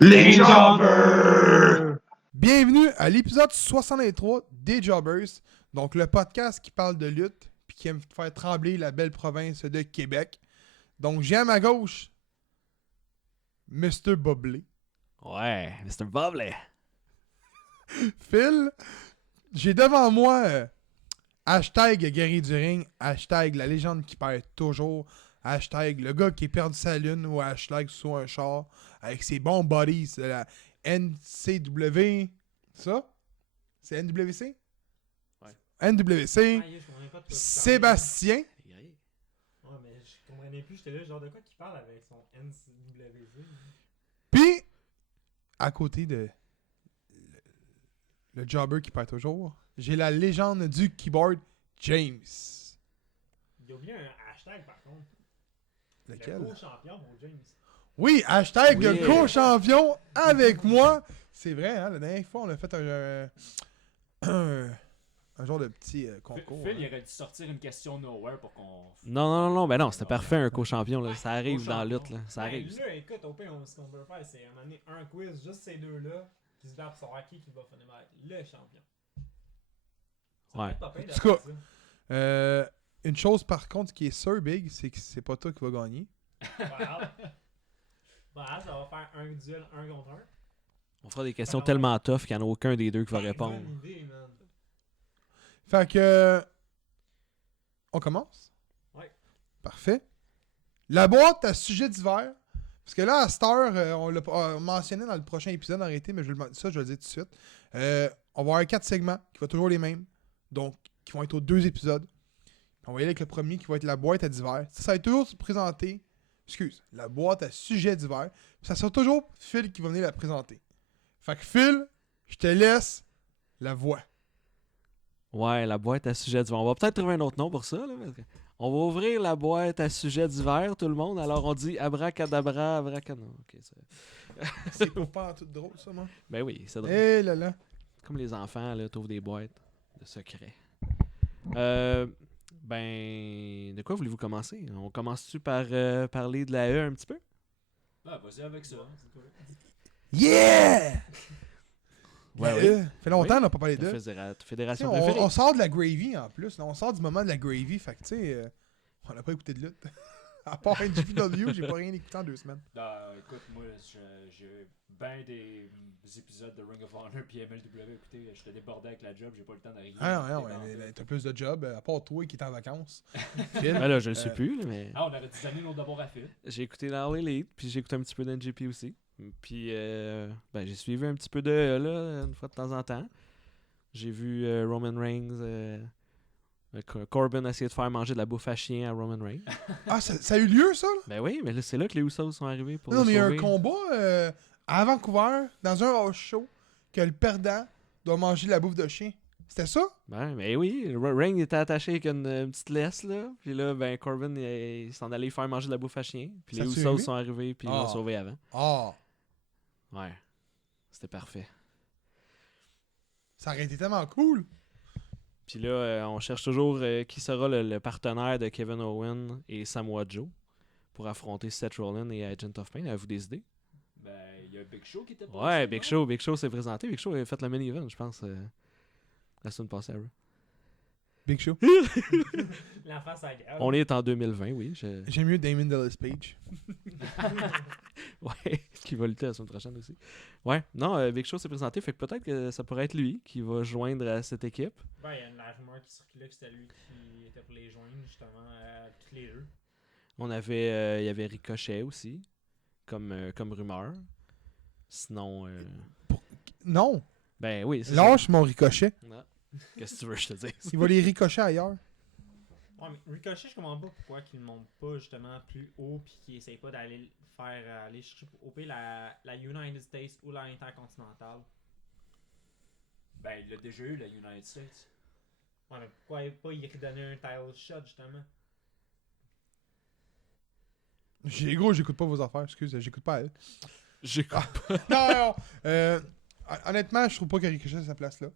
Les Jobbers! Bienvenue à l'épisode 63 des Jobbers, donc le podcast qui parle de lutte puis qui aime faire trembler la belle province de Québec. Donc j'ai à ma gauche Mr. Bobley. Ouais, Mr. Bubbly. Phil, j'ai devant moi hashtag Guerrier du Ring, hashtag la légende qui perd toujours, hashtag le gars qui est perdu sa lune ou hashtag sous un char avec ses bons buddies de la NCW. Ça? C'est NWC? Ouais. NWC. Ah, je comprenais pas de quoi tu Sébastien. parlais. Ouais, mais je comprenais plus. J'étais là, genre de quoi qu'il parle avec son NCWC. Puis, à côté de le jobber qui perd toujours, j'ai la légende du keyboard, James. Il y a oublié un hashtag par contre. Lequel? Le co-champion pour James. Oui, hashtag Oui. le co-champion avec moi. C'est vrai, hein, la dernière fois, on a fait un genre de petit concours. Phil, hein. il aurait dû sortir une question nowhere pour qu'on. Non, ben non, c'était parfait un co-champion, là. Ouais, Ça arrive dans la co-champion. lutte, là. Ça Ben, arrive. Là, écoute, au pire, ce qu'on peut faire, c'est amener un quiz, juste ces deux-là, qui se battent pour savoir qui va finalement être le champion. Ça Ouais. peut être pas pire de En tout faire cas, ça. une chose par contre qui est sûr, Big, c'est que c'est pas toi qui va gagner. Voilà. Voilà, ça va faire un duel 1 contre 1. On fera des questions tellement tough qu'il n'y en a aucun des deux qui va répondre. Bonne idée, man. Fait que. On commence? Ouais. Parfait. La boîte à sujet divers. Parce que là, à cette heure, on l'a mentionné dans le prochain épisode, arrêtez, mais je vais le dire tout de suite. On va avoir 4 segments qui vont toujours les mêmes. Donc, qui vont être aux 2 épisodes. Puis on va y aller avec le premier qui va être la boîte à divers. Ça va être toujours présenté. La boîte à sujet divers. Puis ça sera toujours Phil qui va venir la présenter. Fait que Phil, je te laisse la voix. Ouais, la boîte à sujet divers. On va peut-être trouver un autre nom pour ça, là. Parce que on va ouvrir la boîte à sujet divers, tout le monde. Alors on dit abracadabra, abracadabra. Ok, C'est pas en tout drôle, ça, moi. ben oui, c'est drôle. Eh là là. Comme les enfants, là, t'ouvres des boîtes de secrets. Ben, de quoi voulez-vous commencer? On commence-tu par parler de la E un petit peu? Ah, vas-y avec ça. C'est cool. Yeah! Ouais, fait longtemps Oui. qu'on n'a pas parlé Ta d'eux. fédération On, préférée. on sort de la gravy en plus. Là. On sort du moment de la gravy. Fait que tu sais, on n'a pas écouté de lutte. À part NGPW, j'ai pas rien écouté en 2 semaines. Écoute, moi, j'ai ben des épisodes de Ring of Honor puis MLW. Écoutez, j'étais débordé avec la job, j'ai pas le temps d'arriver. Ah non, t'as plus de job. À part toi qui est en vacances. Phil. Ben là, je le sais plus, là, mais Ah, on aurait dû amener nos devoirs à Phil. j'ai écouté la All Elite, puis j'ai écouté un petit peu d'NGP aussi. Puis, ben, j'ai suivi un petit peu de E, là, une fois de temps en temps. J'ai vu Roman Reigns, Corbin essayer de faire manger de la bouffe à chien à Roman Reigns. Ah, ça a eu lieu, ça? Là? Ben oui, mais là, c'est là que les Usos sont arrivés pour Non, le mais il y a un sauver. combat à Vancouver, dans un house show, que le perdant doit manger de la bouffe de chien. C'était ça? Ben oui, Reigns était attaché avec une petite laisse, là. Puis là, ben, Corbin, il s'en allait faire manger de la bouffe à chien. Puis Ça les a-tu Usos aimé? sont arrivés, puis ils l'ont sauvé avant. Ah, Ouais, c'était parfait. ça aurait été tellement cool. Puis là, on cherche toujours qui sera le partenaire de Kevin Owen et Samoa Joe pour affronter Seth Rollins et Agent of Pain. Avez-vous des idées? Ben, il y a Big Show qui était pas Ouais, là, Big non? Show s'est présenté. Big Show a fait le main event, je pense, la semaine passée. à Raw. Big Show. La face à Gab. On est en 2020, oui. J'aime mieux Damon Dallas Page. Ouais, qui va lutter la semaine prochaine aussi. Ouais, non, Big Show s'est présenté, fait que peut-être que ça pourrait être lui qui va joindre à cette équipe. Ben, il y a une rumeur qui circulait que c'était lui qui était pour les joindre, justement, toutes les deux. On avait, il y avait Ricochet aussi, comme rumeur. Sinon, Non, ben oui, c'est ça. lâche mon ricochet. Non. Qu'est-ce que tu veux que je te dise? Il va les ricocher ailleurs. Ouais, mais Ricochet, je comprends pas pourquoi qu'il ne monte pas justement plus haut puis qu'il essaye pas d'aller aller chercher au pire la United States ou la Intercontinentale. Ben, il a déjà eu la United States. Ouais, mais pourquoi pas y redonner un title shot justement? Gros, j'écoute pas vos affaires, excuse, j'écoute pas elle. J'écoute. Non. Honnêtement, je trouve pas que Ricochet a sa place là.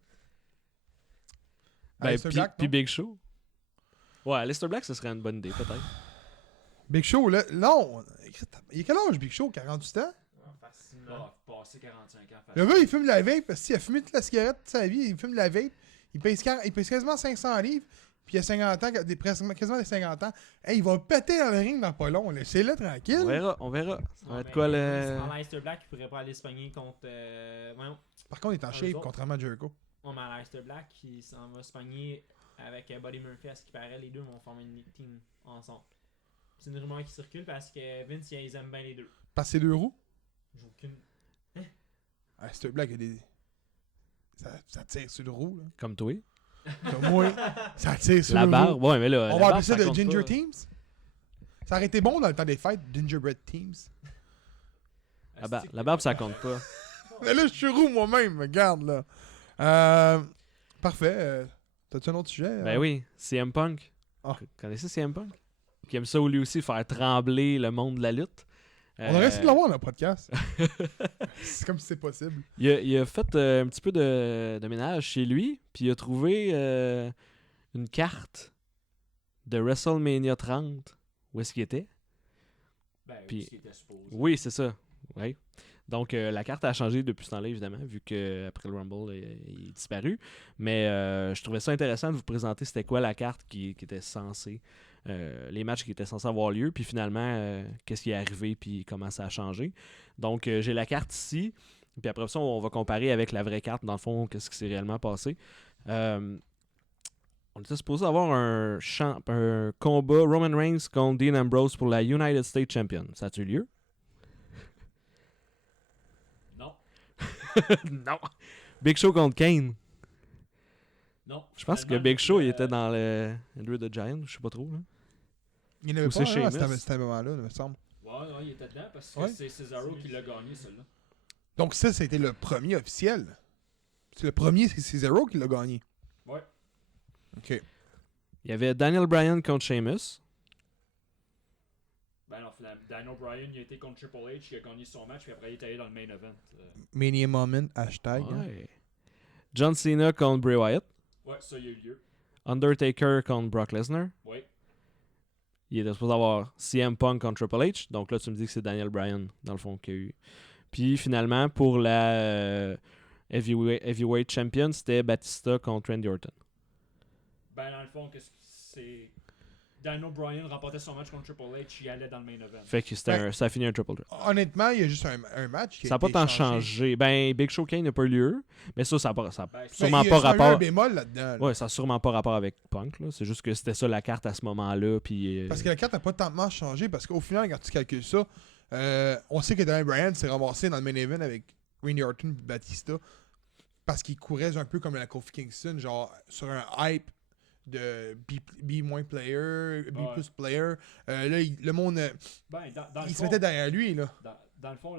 Ben, Aleister Black, puis non? Big Show. Ouais, Aleister Black, ce serait une bonne idée, peut-être. Big Show, là, non. Il est quel âge, Big Show? 48 ans? Ouais, facilement. Pas passé 45 ans. Le gars, il fume de la vape parce qu'il a fumé toute la cigarette toute sa vie. Il fume de la vape. Il pèse quasiment 500 livres. Puis il a 50 ans, quasiment des 50 ans. Hey, il va péter dans le ring dans pas long. Laissez-le tranquille. On verra. Ça va Non, être mais quoi le. En Aleister Black, il pourrait pas aller se pogner contre. Voyons. Par contre, il est en Eux shape, autres. contrairement à Jericho. Ouais, mais Aleister Black, il s'en va se pogner avec Buddy Murphy. À ce qui paraît, les deux vont former une team ensemble. C'est une rumeur qui circule parce que Vince, ils aiment bien les deux. Parce que c'est 2 roues. J'ai aucune. C'est un blague, il y a des. Ça tire sur le roue, là. Comme toi. Comme moi, ça tire sur La le roue. barre. Ouais, mais là. On la va barre, appeler ça de compte Ginger pas. Teams. Ça aurait été bon dans le temps des fêtes, Gingerbread Teams. La barbe, ça compte pas. Mais là, je suis roux moi-même, regarde là. Parfait. T'as-tu un autre sujet? Ben oui, CM Punk. Ah. Connaissez CM Punk? Qui aime ça lui aussi faire trembler le monde de la lutte. On aurait essayé de l'avoir dans le podcast. C'est comme si c'est possible. Il a fait un petit peu de ménage chez lui, puis il a trouvé une carte de WrestleMania 30. Où est-ce qu'il était? Ben, Puis- ce qui était supposé. Oui, c'est ça. Oui. Donc, la carte a changé depuis ce temps-là, évidemment, vu qu'après le Rumble, il est disparu. Mais je trouvais ça intéressant de vous présenter c'était quoi la carte qui était censée, les matchs qui étaient censés avoir lieu, puis finalement, qu'est-ce qui est arrivé, puis comment ça a changé. Donc, j'ai la carte ici, puis après ça, on va comparer avec la vraie carte, dans le fond, qu'est-ce qui s'est réellement passé. On était supposé avoir un combat Roman Reigns contre Dean Ambrose pour la United States Champion. Ça a-tu eu lieu? Non. Non. Big Show contre Kane. Non. Je pense que Finalement, Big Show, il était dans le Andrew the Giant, je sais pas trop. Là. Il n'y en avait Ou pas c'est un, à Sheamus. cet moment-là, il me semble. Ouais, il était dedans parce que Ouais. c'est Cesaro qui l'a gagné, celui-là. Donc ça, c'était le premier officiel. C'est le premier, c'est Cesaro qui l'a gagné. Ouais. OK. Il y avait Daniel Bryan contre Sheamus. Ben non, finalement, Daniel Bryan, il a été contre Triple H, il a gagné son match, puis après il est allé dans le main event. Mania Moment, hashtag. hein. Ouais. John Cena contre Bray Wyatt. Ouais, ça, il y a eu lieu. Undertaker contre Brock Lesnar. Ouais. Il était supposé avoir CM Punk contre Triple H. Donc là, tu me dis que c'est Daniel Bryan, dans le fond, qui a eu. Puis finalement, pour la Heavyweight Champion, c'était Batista contre Randy Orton. Ben dans le fond, qu'est-ce que c'est. Daniel Bryan remportait son match contre Triple H, il allait dans le main event. Fait que c'était Ouais. ça a fini un triple threat. Honnêtement, il y a juste un match qui Ça n'a pas été tant changé. Ben, Big Show Kane n'a pas eu lieu. Mais ça n'a Ben, sûrement il y pas a sûrement eu un rapport. bémol là-dedans. là. Ouais, ça n'a sûrement pas rapport avec Punk. Là. C'est juste que c'était ça la carte à ce moment-là. Puis, Parce que la carte n'a pas tant changé. Parce qu'au final, quand tu calcules ça, on sait que Daniel Bryan s'est ramassé dans le main event avec Randy Orton et Batista. Parce qu'il courait un peu comme la Kofi Kingston, genre sur un hype de B- player, B+ Ouais. player. Là, le monde, Ben, dans le il se fond, mettait derrière lui. Là. dans le fond,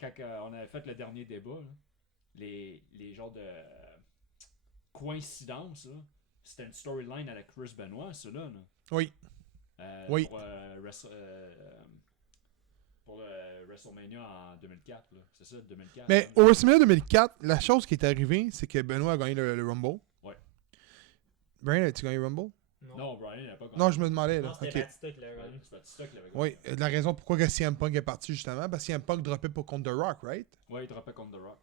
quand on avait fait le dernier débat, là, les genres de coïncidences, là, c'était une storyline à la Chris Benoit, ça là. Oui. Oui. Pour le WrestleMania en 2004, là. C'est ça, 2004. Mais hein? au WrestleMania 2004, la chose qui est arrivée, c'est que Benoit a gagné le Rumble. Ouais. Brian, as-tu gagné le Rumble? Non, Brian n'a pas gagné. Non, je me demandais. Là. Non, c'était Ok. Batista qui l'a Ouais, gagné. c'est Batista qui l'avait gagné. Oui, la raison pourquoi que CM Punk est parti, justement, parce que CM Punk droppait pour contre The Rock, right? Ouais, il droppait contre The Rock.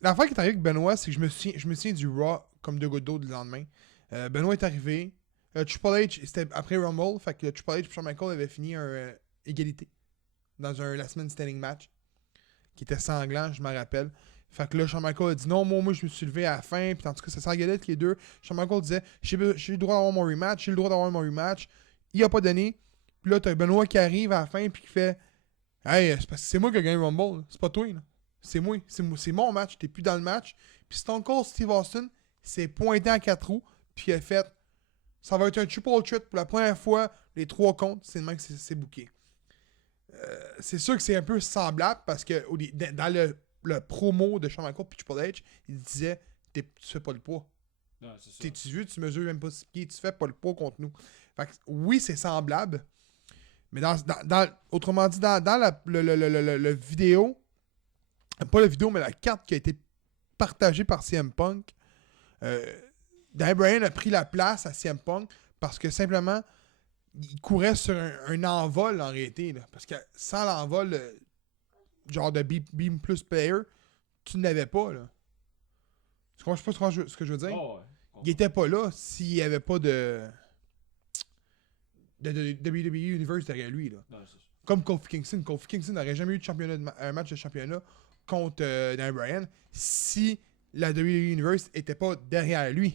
L'affaire qui est arrivée avec Benoit, c'est que je me souviens du Raw comme deux gouttes d'eau le lendemain. Benoit est arrivé. Triple H, c'était après Rumble, fait que Triple H et Shawn Michaels avaient fini un égalité dans un last man standing match qui était sanglant, je m'en rappelle. Fait que là, Shawn Michaels a dit non, moi je me suis levé à la fin, puis en tout cas, ça s'engueulait tous les deux. Shawn Michaels disait j'ai le droit d'avoir mon rematch, j'ai le droit d'avoir mon rematch. Il a pas donné. Puis là, t'as Benoit qui arrive à la fin, puis qui fait hey, c'est parce que c'est moi qui ai gagné le Rumble, là. C'est pas toi, là. C'est moi, c'est mon match, t'es plus dans le match. Puis Stone Cold Steve Austin s'est pointé en 4 roues, puis il a fait ça va être un triple threat pour la première fois, les 3 comptes, c'est le même que c'est booké. C'est sûr que c'est un peu semblable parce que dans le promo de Shawn Michaels puis Triple H, il disait tu fais pas le poids. Non, c'est ça. Tu veux, tu mesures même pas 6 pieds, tu fais pas le poids contre nous. Fait que, oui, c'est semblable, mais autrement dit, dans le vidéo, pas la vidéo, mais la carte qui a été partagée par CM Punk, Daniel Bryan a pris la place à CM Punk parce que simplement, il courait sur un envol en réalité. Là, parce que sans l'envol, genre de Beam Plus player, tu n'avais pas, là. Tu comprends ce que je veux dire? Oh, ouais. Il était pas là s'il n'y avait pas de WWE Universe derrière lui, là. Non, c'est ça. Comme Kofi Kingston. Kofi Kingston n'aurait jamais eu un match de championnat contre Daniel Bryan si la WWE Universe était pas derrière lui.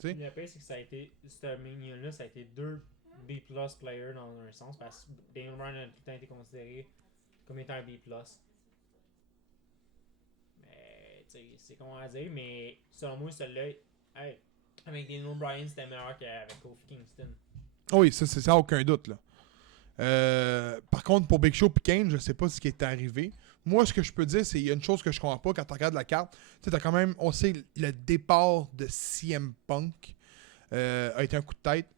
Tu sais? Le pire, c'est que ça a été, cette Mania-là, ça a été 2 B+ players dans un sens, parce que Daniel Bryan a tout le temps été considéré comme étant un B+. Mais, tu sais, c'est comment à dire, mais selon moi, celui-là, hey, avec Daniel Bryan, c'était meilleur qu'avec Kofi Kingston. Oui, ça, c'est ça, aucun doute, là. Par contre, pour Big Show et Kane, je sais pas ce qui est arrivé. Moi, ce que je peux dire, c'est qu'il y a une chose que je comprends pas quand tu regardes la carte. Tu sais, t'as quand même, on sait, le départ de CM Punk a été un coup de tête.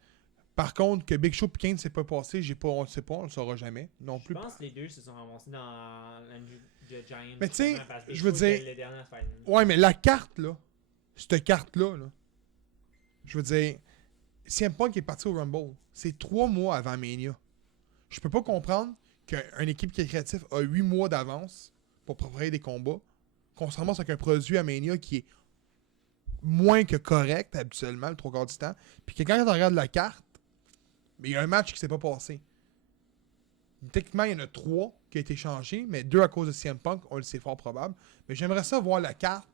Par contre, que Big Show et Kane s'est pas passé, on le sait pas, on le saura jamais non plus. Je pense que les deux se sont ramassés dans l'Andrew the Giant. Mais tu sais, justement, parce que je veux Big Show était dire- le dernier à se faire éliminer. Ouais, mais la carte, là, cette carte-là, là, je veux dire, CM Punk est parti au Rumble. C'est 3 mois avant Mania. Je peux pas comprendre qu'une équipe qui est créative a 8 mois d'avance pour préparer des combats, qu'on se ramasse avec un produit à Mania qui est moins que correct habituellement, le 3/4 du temps, puis que quand tu regardes la carte, mais il y a un match qui s'est pas passé. Techniquement, il y en a 3 qui ont été changés, mais 2 à cause de CM Punk, on le sait fort probable. Mais j'aimerais ça voir la carte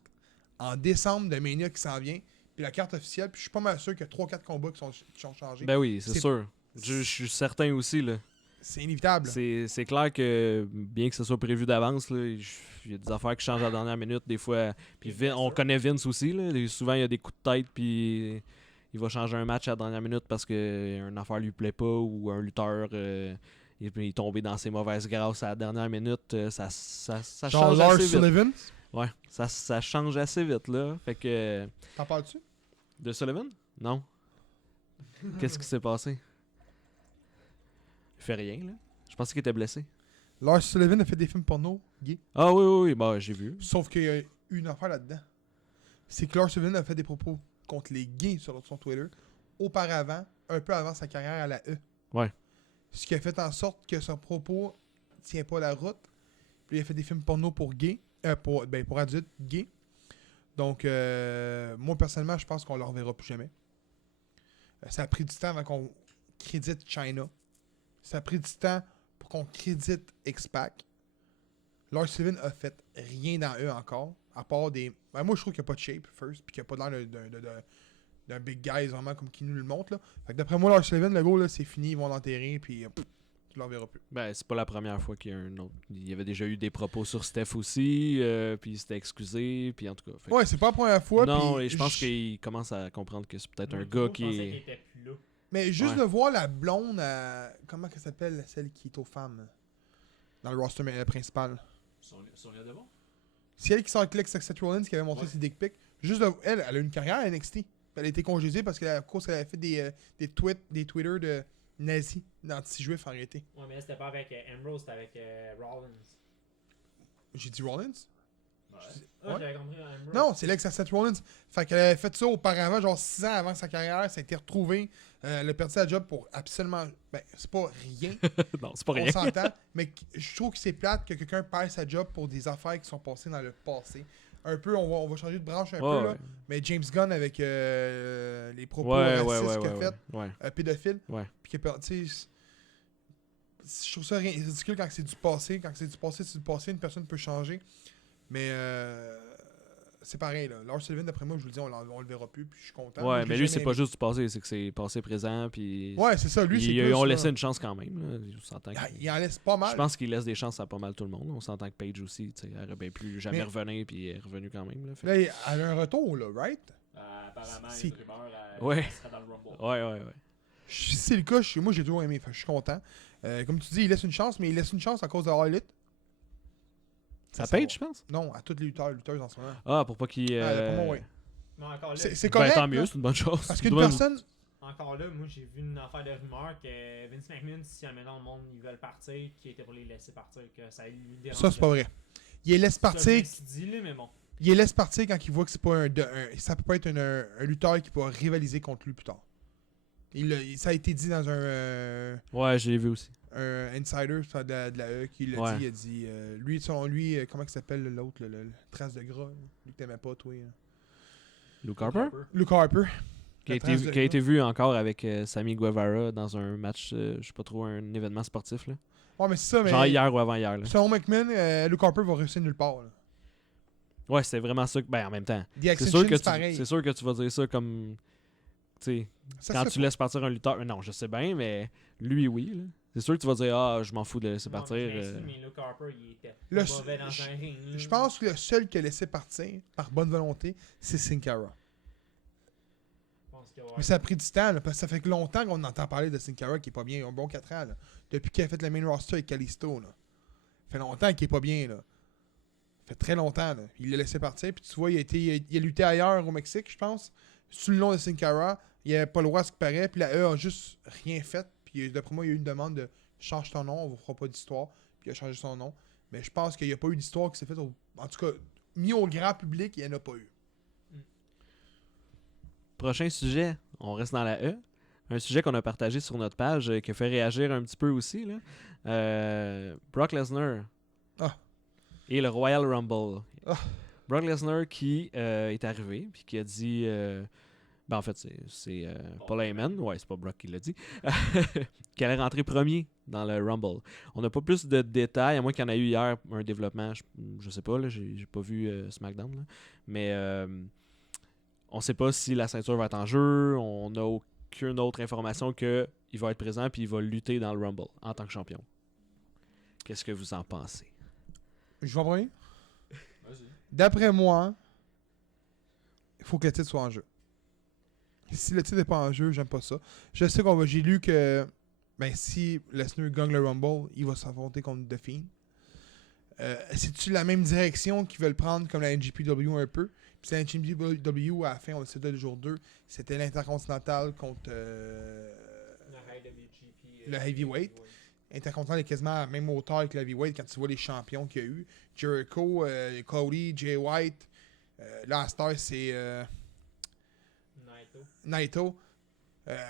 en décembre de Mania qui s'en vient, puis la carte officielle, puis je suis pas mal sûr qu'il y a 3-4 combats qui sont changés. Ben oui, c'est C'est- sûr. Je suis certain aussi, là. C'est inévitable. C'est clair que, bien que ce soit prévu d'avance, là, il y a des affaires qui changent à la dernière minute, des fois. Puis on connaît Vince aussi, là. Souvent, il y a des coups de tête, puis il va changer un match à la dernière minute parce qu'une affaire lui plaît pas ou un lutteur il est tombé dans ses mauvaises grâces à la dernière minute. Ça Genre change Lars assez vite. Sullivan, Ouais, ça change assez vite, là. Fait que... t'en parles-tu? De Sullivan? Non. Qu'est-ce qui s'est passé? Il fait rien, là. Je pensais qu'il était blessé. Lars Sullivan a fait des films porno gays. Ah oui, bah j'ai vu. Sauf qu'il y a eu une affaire là-dedans. C'est que Lars Sullivan a fait des propos contre les gays sur son Twitter auparavant, un peu avant sa carrière à la E. Ouais. Ce qui a fait en sorte que son propos tient pas la route. Puis il a fait des films porno pour gays. Pour adultes gays. Donc, moi personnellement, je pense qu'on le reverra plus jamais. Ça a pris du temps avant qu'on crédite China. Ça a pris du temps pour qu'on crédite X-Pac. Lars Sullivan a fait rien dans eux encore, à part des... Ben, moi, je trouve qu'il n'y a pas de shape, first, puis qu'il n'y a pas l'air d'un big guy, vraiment, comme qui nous le montre, là. Fait que d'après moi, Lars Sullivan, le gros, là, c'est fini, ils vont l'enterrer, puis tu le reverras plus. Ben, c'est pas la première fois qu'il y a un autre. Il y avait déjà eu des propos sur Steph aussi, puis il s'était excusé, puis en tout cas. Fait que- Ouais, c'est pas la première fois, non, puis et je pense qu'il commence à comprendre que c'est peut-être un Moi, gars je qui pensais est. qu'il était plus là. Mais juste Ouais. de voir la blonde, comment elle s'appelle, celle qui est aux femmes, dans le roster principal. Sonia Devon? C'est elle qui sort avec Seth Rollins qui avait montré Ouais. ses dick pics. Juste elle a une carrière à NXT. Elle a été congédiée parce qu'à cause qu'elle avait fait des Twitter de nazis, d'anti-juifs en réalité. Ouais, mais là, c'était pas avec Ambrose, c'était avec Rollins. J'ai dit Rollins? Ouais. Ah, Ouais. j'avais compris Ambrose. Non, c'est l'ex à Seth Rollins. Fait qu'elle avait fait ça auparavant, genre 6 ans avant sa carrière. Ça a été retrouvé. Elle a perdu sa job pour absolument. Ben, c'est pas rien. non, c'est pas On rien. s'entend. Mais je trouve que c'est plate que quelqu'un perd sa job pour des affaires qui sont passées dans le passé. Un peu, on va changer de branche un peu, là. Mais James Gunn avec les propos racistes qu'il a fait, ouais. pédophile. Ouais. Puis qu'il a perdu. Tu sais, je trouve ça ridicule quand c'est du passé. Quand c'est du passé, c'est du passé. Une personne peut changer. Mais c'est pareil, là. Lars Sullivan, d'après moi, je vous le dis, on le verra plus. Puis je suis content. Moi, Ouais, je mais l'ai lui, jamais c'est pas aimé. juste du passé, c'est que c'est passé présent, puis. Ouais, c'est ça. Lui, c'est ils plus, ont là. laissé une chance quand même. Là. On s'entend que- Il en laisse pas mal. Je pense qu'il laisse des chances à pas mal tout le monde. On s'entend que Paige aussi, tu sais, elle aurait bien pu jamais Mais- revenir, puis elle est revenue quand même. Là, fait- Là, elle a un retour, là, right? Apparemment, il Si- y a une rumeur Ouais. qu'elle serait dans le Rumble. Ouais. Si c'est le cas, moi, j'ai toujours aimé. Fait que je suis content. Comme tu dis, il laisse une chance, mais il laisse une chance à cause de All Elite. À Paige, je pense. Non, à tous les lutteuses en ce moment. Ah, pour pas qu'il. Pour moi, oui. Mais encore là, C'est Ben, correct. tant mieux, là, c'est une bonne chose. parce Tu qu'une dois- personne. encore là, moi j'ai vu une affaire de rumeur que Vince McMahon, si maintenant le monde ils veulent partir, qui était pour les laisser partir, que ça lui dérange. Ça, c'est pas vrai. Il les laisse partir. Dit, là, mais bon. Il les laisse partir quand il voit que c'est pas ça peut pas être un lutteur qui pourra rivaliser contre lui plus tard. Ça a été dit dans Ouais, je l'ai vu aussi. un insider de la E qui l'a Ouais. dit. Il a dit, lui, selon lui, comment il s'appelle l'autre, le trace de gras, lui que t'aimais pas, toi. Luke Harper? Luke Harper. Qui a, La trace été, de qui a gras. été vu encore avec Sammy Guevara dans un match, je sais pas trop, un événement sportif. Là. Ouais, mais c'est ça, mais. Genre hier ou avant-hier. Là. Selon McMahon, Luke Harper va réussir nulle part. Là. Ouais, c'est vraiment ça. Ben, en même temps. The C'est Extension, sûr, que c'est pareil. c'est sûr que tu vas dire ça comme. Tu sais, Ça quand se tu fait laisses partir un lutteur. Non, je sais bien, mais lui, oui. Là. C'est sûr que tu vas dire, ah, je m'en fous de le laisser partir. Mais Luke Harper, il était Le- mauvais dans un ring. là. Je pense que le seul qui a laissé partir, par bonne volonté, c'est Sin Cara. Je pense que, ouais. Mais ça a pris du temps, là, parce que ça fait longtemps qu'on entend parler de Sin Cara qui est pas bien. Il y a un bon 4 ans. Là, depuis qu'il a fait le main roster avec Kalisto. Là. Ça fait longtemps qu'il est pas bien. Là. Ça fait très longtemps. Là. Il l'a laissé partir. Puis tu vois, il a lutté ailleurs au Mexique, je pense. Sous le nom de Sin Cara. Il n'avait pas le droit à ce qui paraît. Puis la E a juste rien fait. Puis d'après moi, il y a eu une demande de change ton nom, on vous fera pas d'histoire. Puis il a changé son nom. Mais je pense qu'il n'y a pas eu d'histoire qui s'est faite. En tout cas, mis au grand public, il n'y en a pas eu. Prochain sujet, on reste dans la E. Un sujet qu'on a partagé sur notre page qui a fait réagir un petit peu aussi. Là. Brock Lesnar Ah. et le Royal Rumble. Ah. Brock Lesnar qui est arrivé puis qui a dit... ben en fait, c'est Paul Heyman. Ouais, c'est pas Brock qui l'a dit. qui allait rentrer premier dans le Rumble. On n'a pas plus de détails, à moins qu'il y en ait eu hier un développement. Je sais pas, là, j'ai pas vu SmackDown. Là. Mais on sait pas si la ceinture va être en jeu. On n'a aucune autre information qu'il va être présent puis il va lutter dans le Rumble en tant que champion. Qu'est-ce que vous en pensez? Je vais en premier. Vas-y. D'après moi, il faut que le titre soit en jeu. Si le titre n'est pas en jeu, j'aime pas ça. Je sais j'ai lu que si Lesnar gagne le Rumble, il va s'affronter contre The Fiend. C'est-tu la même direction qu'ils veulent prendre comme la NJPW un peu? Puis la NJPW, à la fin, on le sait le jour 2, c'était l'Intercontinental contre le Heavyweight. Intercontinental est quasiment à la même hauteur que le Heavyweight quand tu vois les champions qu'il y a eu. Jericho, Cody, Jay White. Là, à Star, c'est Naito.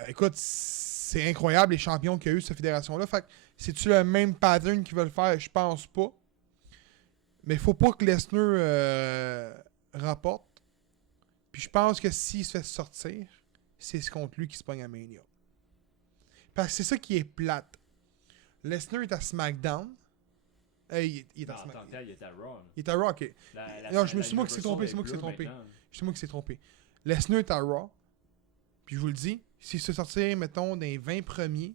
Écoute, c'est incroyable les champions qu'il y a eu cette fédération-là. Fait que c'est-tu le même pattern qu'ils veulent faire? Je pense pas. Mais il faut pas que Lesnar rapporte. Puis je pense que s'il se fait sortir, c'est contre lui qui se pogne à Mania. Parce que c'est ça qui est plate. Lesnar est à SmackDown. Il est à En tant SmackDown. que tel, il était à Raw. Il est à Raw, ok. Non, je me suis moi qui s'est trompé, c'est moi qui s'est bleu trompé. maintenant. C'est moi qui s'est trompé. Lesnar est à Raw. Puis je vous le dis, s'il se sortir, mettons, dans les 20 premiers,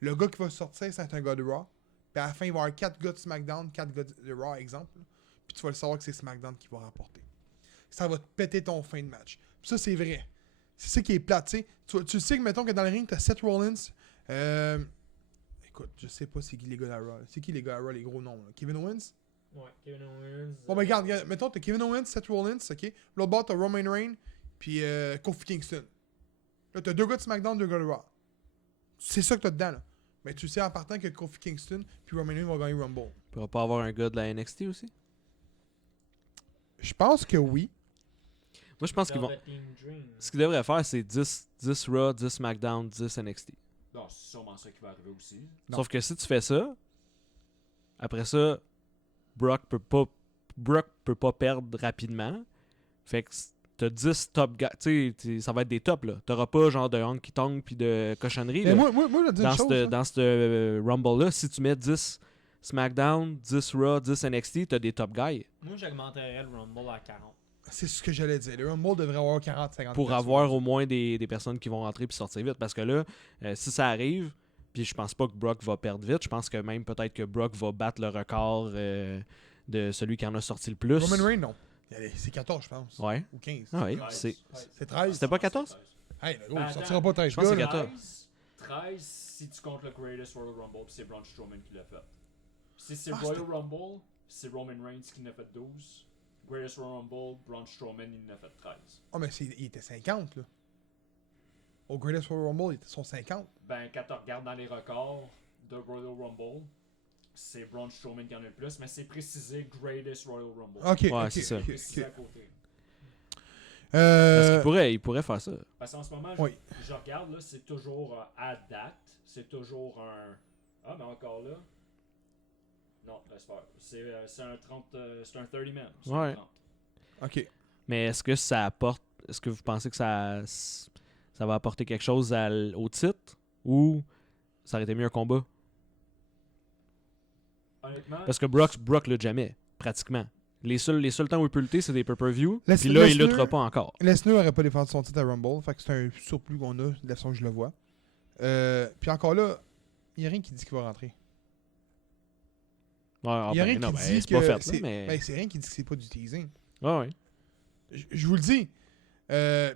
le gars qui va sortir, c'est un gars de Raw. Puis à la fin, il va y avoir 4 gars de SmackDown, 4 gars de Raw, exemple. Puis tu vas le savoir que c'est SmackDown qui va rapporter. Ça va te péter ton fin de match. Puis ça, c'est vrai. C'est ça qui est plate, tu sais. Tu sais que, mettons, que dans le ring, t'as Seth Rollins. Écoute, je sais pas c'est qui les gars de Raw. C'est qui les gars de Raw, les gros noms, là? Kevin Owens? Ouais, Kevin Owens. Bon, ben regarde, mettons, t'as Kevin Owens, Seth Rollins, ok? L'autre bord, t'as Roman Reigns, puis Kofi Kingston. Là, t'as 2 gars de SmackDown, 2 gars de Raw. C'est ça que t'as dedans, là. Mais tu sais en partant que Kofi Kingston puis Roman Reigns vont gagner Rumble. Il va pas avoir un gars de la NXT aussi? Je pense que oui. Moi, je pense qu'ils vont... Velveteen Dream. Ce qu'ils devraient faire, c'est 10 Raw, 10 SmackDown, 10 NXT. Non, c'est sûrement ça qui va arriver aussi. Non. Sauf que si tu fais ça, après ça, Brock peut pas perdre rapidement. Fait que t'as 10 top gars. Tu sais, ça va être des tops, là. T'auras pas genre de Honky Tonk puis de cochonnerie. Mais là. moi, je vais te dire une chose. là. Dans ce Rumble-là, si tu mets 10 SmackDown, 10 Raw, 10 NXT, t'as des top guys. Moi, j'augmenterais le Rumble à 40. C'est ce que j'allais dire. Le Rumble devrait avoir 40-50 Pour avoir au moins des personnes qui vont rentrer puis sortir vite. Parce que là, si ça arrive, puis je pense pas que Brock va perdre vite, je pense que même peut-être que Brock va battre le record de celui qui en a sorti le plus. Roman Reigns, non. C'est 14, je pense. Ouais. Ou 15. Ah oui, 13. c'est... C'est 13. C'était pas 14? Hey, le gros, Ben, il sortira pas 13 je pense que c'est gars, 14. 13 si tu comptes le Greatest Royal Rumble, puis c'est Braun Strowman qui l'a fait. Si c'est Ah, Royal Rumble, c'est Roman Reigns qui en a fait 12. Greatest Royal Rumble, Braun Strowman il en a fait 13. Oh, mais il était 50, là. Au Greatest Royal Rumble, ils sont 50. Ben, quand tu regardes dans les records de Royal Rumble, c'est Braun Strowman qui en a le plus, mais c'est précisé Greatest Royal Rumble. Ok, Ouais, ok, c'est ça. ok, Précisé ok. à côté. Parce qu'il pourrait faire ça. Parce qu'en ce moment, Oui. je regarde, là, c'est toujours à date, c'est toujours Ah, mais encore là. Non, laisse faire. C'est un 30. C'est un 30 man. C'est Ouais. un 30. Ok. Mais est-ce que ça apporte. Est-ce que vous pensez que ça va apporter quelque chose au titre ou ça aurait été mieux un combat? Honnêtement, Parce que Brock l'a jamais, pratiquement. Les seuls temps où il peut lutter, c'est des pay-per-view. Laisse- Puis là, il laisse-le- luttera pas encore. Lesnar n'aurait pas défendu son titre à Rumble. Fait que c'est un surplus qu'on a, de la façon que je le vois. Puis encore là, il n'y a rien qui dit qu'il va rentrer. Ouais, ah, Il n'y a ben rien non, qui ben, dit c'est que pas fait, là, c'est... mais. Ben, c'est rien qui dit que c'est pas du teasing. Ouais, ouais. Je vous le dis.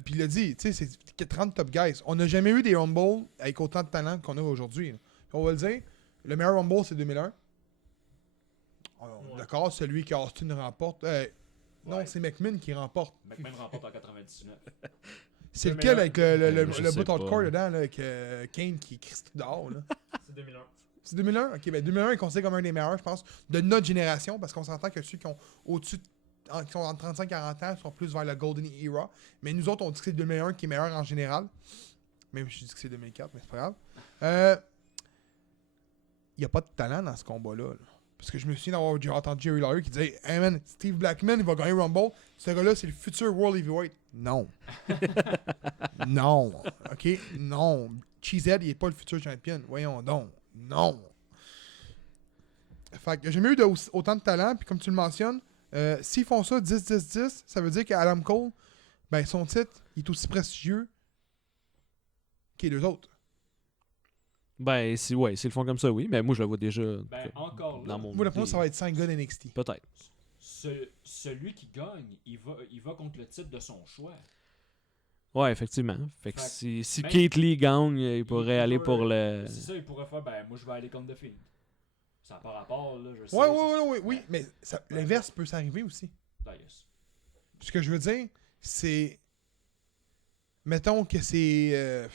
Puis il l'a dit, tu sais, c'est 30 top guys. On n'a jamais eu des Rumble avec autant de talent qu'on a aujourd'hui. Là. On va le dire, le meilleur Rumble, c'est 2001. Ouais. D'accord, celui que Austin remporte. Non, Ouais. c'est McMahon qui remporte. McMahon remporte en 99. C'est Le lequel meilleur. avec le Je bout sais pas. hardcore dedans, là, avec Kane qui crie tout dehors. Là. C'est 2001. C'est 2001? Ok, ben 2001 est considéré comme un des meilleurs, je pense, de notre génération, parce qu'on s'entend que ceux qui ont au-dessus qui sont entre 35 et 40 ans sont plus vers la Golden Era. Mais nous autres, on dit que c'est 2001 qui est meilleur en général. Même si je dis que c'est 2004, mais c'est pas grave. Il n'y a pas de talent dans ce combat-là. Là. Parce que je me souviens d'avoir déjà entendu Jerry Lawler qui disait Hey man, Steve Blackman, il va gagner Rumble. Ce gars-là, c'est le futur World Heavyweight. Non. Non. Ok? Non. Cheesehead, il n'est pas le futur champion. Voyons donc. Non. Fait que j'ai jamais eu autant de talent. Puis comme tu le mentionnes, s'ils font ça 10-10-10, ça veut dire qu'Adam Cole, ben son titre, il est aussi prestigieux que les deux autres. Ben, s'ils le font comme ça, oui. Mais moi, je le vois déjà Ben, encore là. dans mon. Moi, le point, idée. ça va être 5 gars d'NXT. Peut-être. Celui qui gagne, il va contre le titre de son choix. Ouais, effectivement. Fait que Fait si même- Keith Lee gagne, il pourrait aller pour le. C'est ça, il pourrait faire, ben, moi je vais aller contre The Fiend. Ça n'a pas rapport, là, je sais. Ouais, c'est- oui. Mais l'inverse peut s'arriver aussi. Ah, yes. Ce que je veux dire, c'est. Mettons que c'est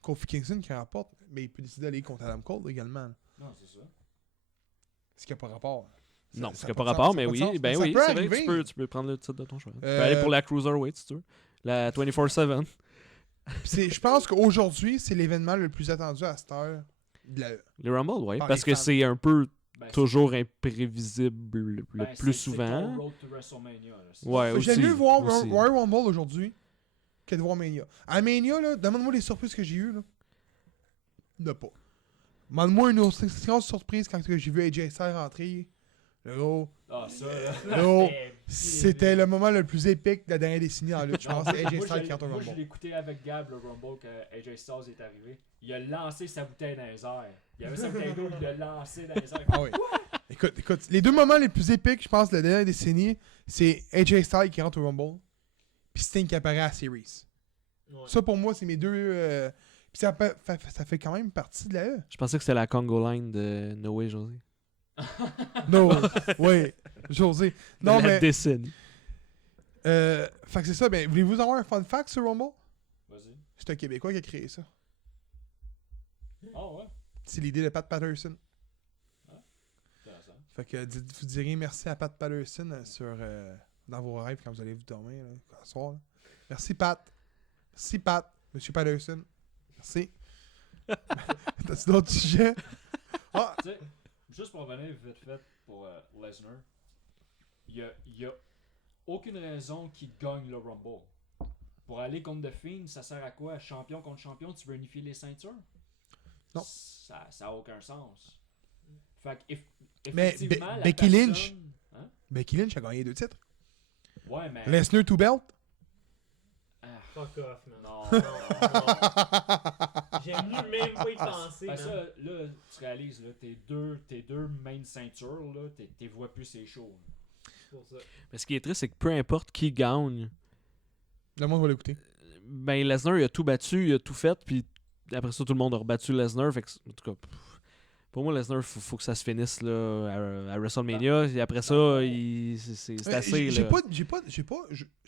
Kofi Kingston qui remporte, mais il peut décider d'aller contre Adam Cole également. Non, c'est ça. Ce qui n'a pas rapport. Ça- Non, ça c'est a que pas par de rapport, sens, mais ça a oui. pas de sens. Ben Ça oui, peut c'est vrai que arriver. tu peux prendre le titre de ton choix. Tu peux Euh, aller pour la Cruiserweight si tu veux. La 24/7. Je pense qu'aujourd'hui, c'est l'événement le plus attendu à cette heure. De la... Les Rumble, oui. Par Parce les que fans. c'est un peu Ben, toujours imprévisible le ben, plus c'est souvent. ton road to WrestleMania, là. C'est- Ouais, aussi. J'aime mieux voir aussi. Royal Rumble aujourd'hui que de voir Mania. À Mania, là, demande-moi les surprises que j'ai eues. Là. Il n'y en a pas. Demande-moi une autre grosse surprise quand j'ai vu AJ Styles rentrer. Là, gros, Ah, ça, là. là, Eh, c'était le moment le plus épique de la dernière décennie en lutte. Je pense Non, que c'est AJ moi, Styles qui entre au moi, je Rumble. l'ai écouté avec Gab, le Rumble, quand AJ Styles est arrivé. Il a lancé sa bouteille dans les airs. Il avait sa bouteille d'eau, il l'a lancé dans les airs. Ah oui. Écoute, les deux moments les plus épiques, je pense, de la dernière décennie, c'est AJ Styles qui rentre au Rumble, puis Sting qui apparaît à Series. ouais. Ça, pour moi, c'est mes deux. Puis ça fait quand même partie de la E. Je pensais que c'était la Congo Line de No Way José. Non, oui, José. Non, De la mais. décennie. Fait que c'est ça. Ben, voulez-vous avoir un fun fact sur Rumble? Vas-y. C'est un Québécois qui a créé ça. Ah, ouais. C'est l'idée de Pat Patterson. Intéressant. Fait que vous direz merci à Pat Patterson dans vos rêves quand vous allez vous dormir, là, ce soir. Là. Merci, Pat. Merci, Pat. Monsieur Patterson. Merci. T'as-tu d'autres sujets? Ah, Tu sais, juste pour revenir vite fait pour Lesnar, il y a aucune raison qu'il gagne le Rumble. Pour aller contre The Fiend, ça sert à quoi? Champion contre champion, tu veux unifier les ceintures? Non. Ça a aucun sens. Fait que, Mais effectivement, la Becky personne- Lynch. Hein? Becky Lynch a gagné 2 titres. Ouais, mais... Lesnar 2 belt. Ah, Fuck off, man. non, Non, non. J'aime mieux même pas y penser, Parce man. que là, tu réalises, là, tes deux main ceintures, là, t'es vois plus c'est chaud. C'est pour ça. Mais ce qui est triste, c'est que peu importe qui gagne, Le monde va l'écouter. ben Lesnar, il a tout battu, il a tout fait, puis après ça, tout le monde a rebattu Lesnar. Fait que, en tout cas, pour moi, Lesnar, faut que ça se finisse là, à WrestleMania. Et après ça, c'est assez. J'ai là.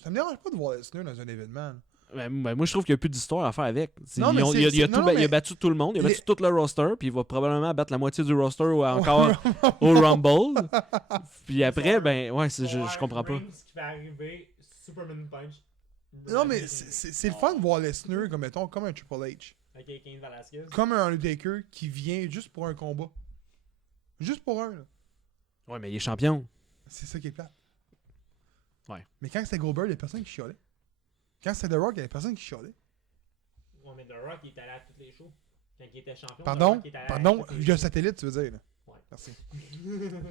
Ça me dérange pas de voir Lesnar dans un événement. là. Ben, moi, je trouve qu'il n'y a plus d'histoire à faire avec. Non, mais Il a mais- battu tout le monde, il a Les- battu tout le roster, puis il va probablement battre la moitié du roster ou encore au Rumble. Puis après, ben, ouais, je comprends pas. Reigns qui va arriver, Superman Punch. Non, mais c'est le fun de voir Lesnar comme, mettons, comme un Triple H. Ok, Kane Velasquez. Comme un Undertaker qui vient juste pour un combat. Juste pour un, là. Ouais, mais il est champion. C'est ça qui est plate. Ouais. Mais quand c'était Goldberg, il y a personne qui chialait. Quand c'était The Rock, il y avait personne qui chialait. Ouais, mais The Rock, il est allé à tous les shows. Quand il était champion, The Pardon? Rock, il est allé à Pardon? tous les Via shows. satellite, tu veux dire, là? Ouais. Merci.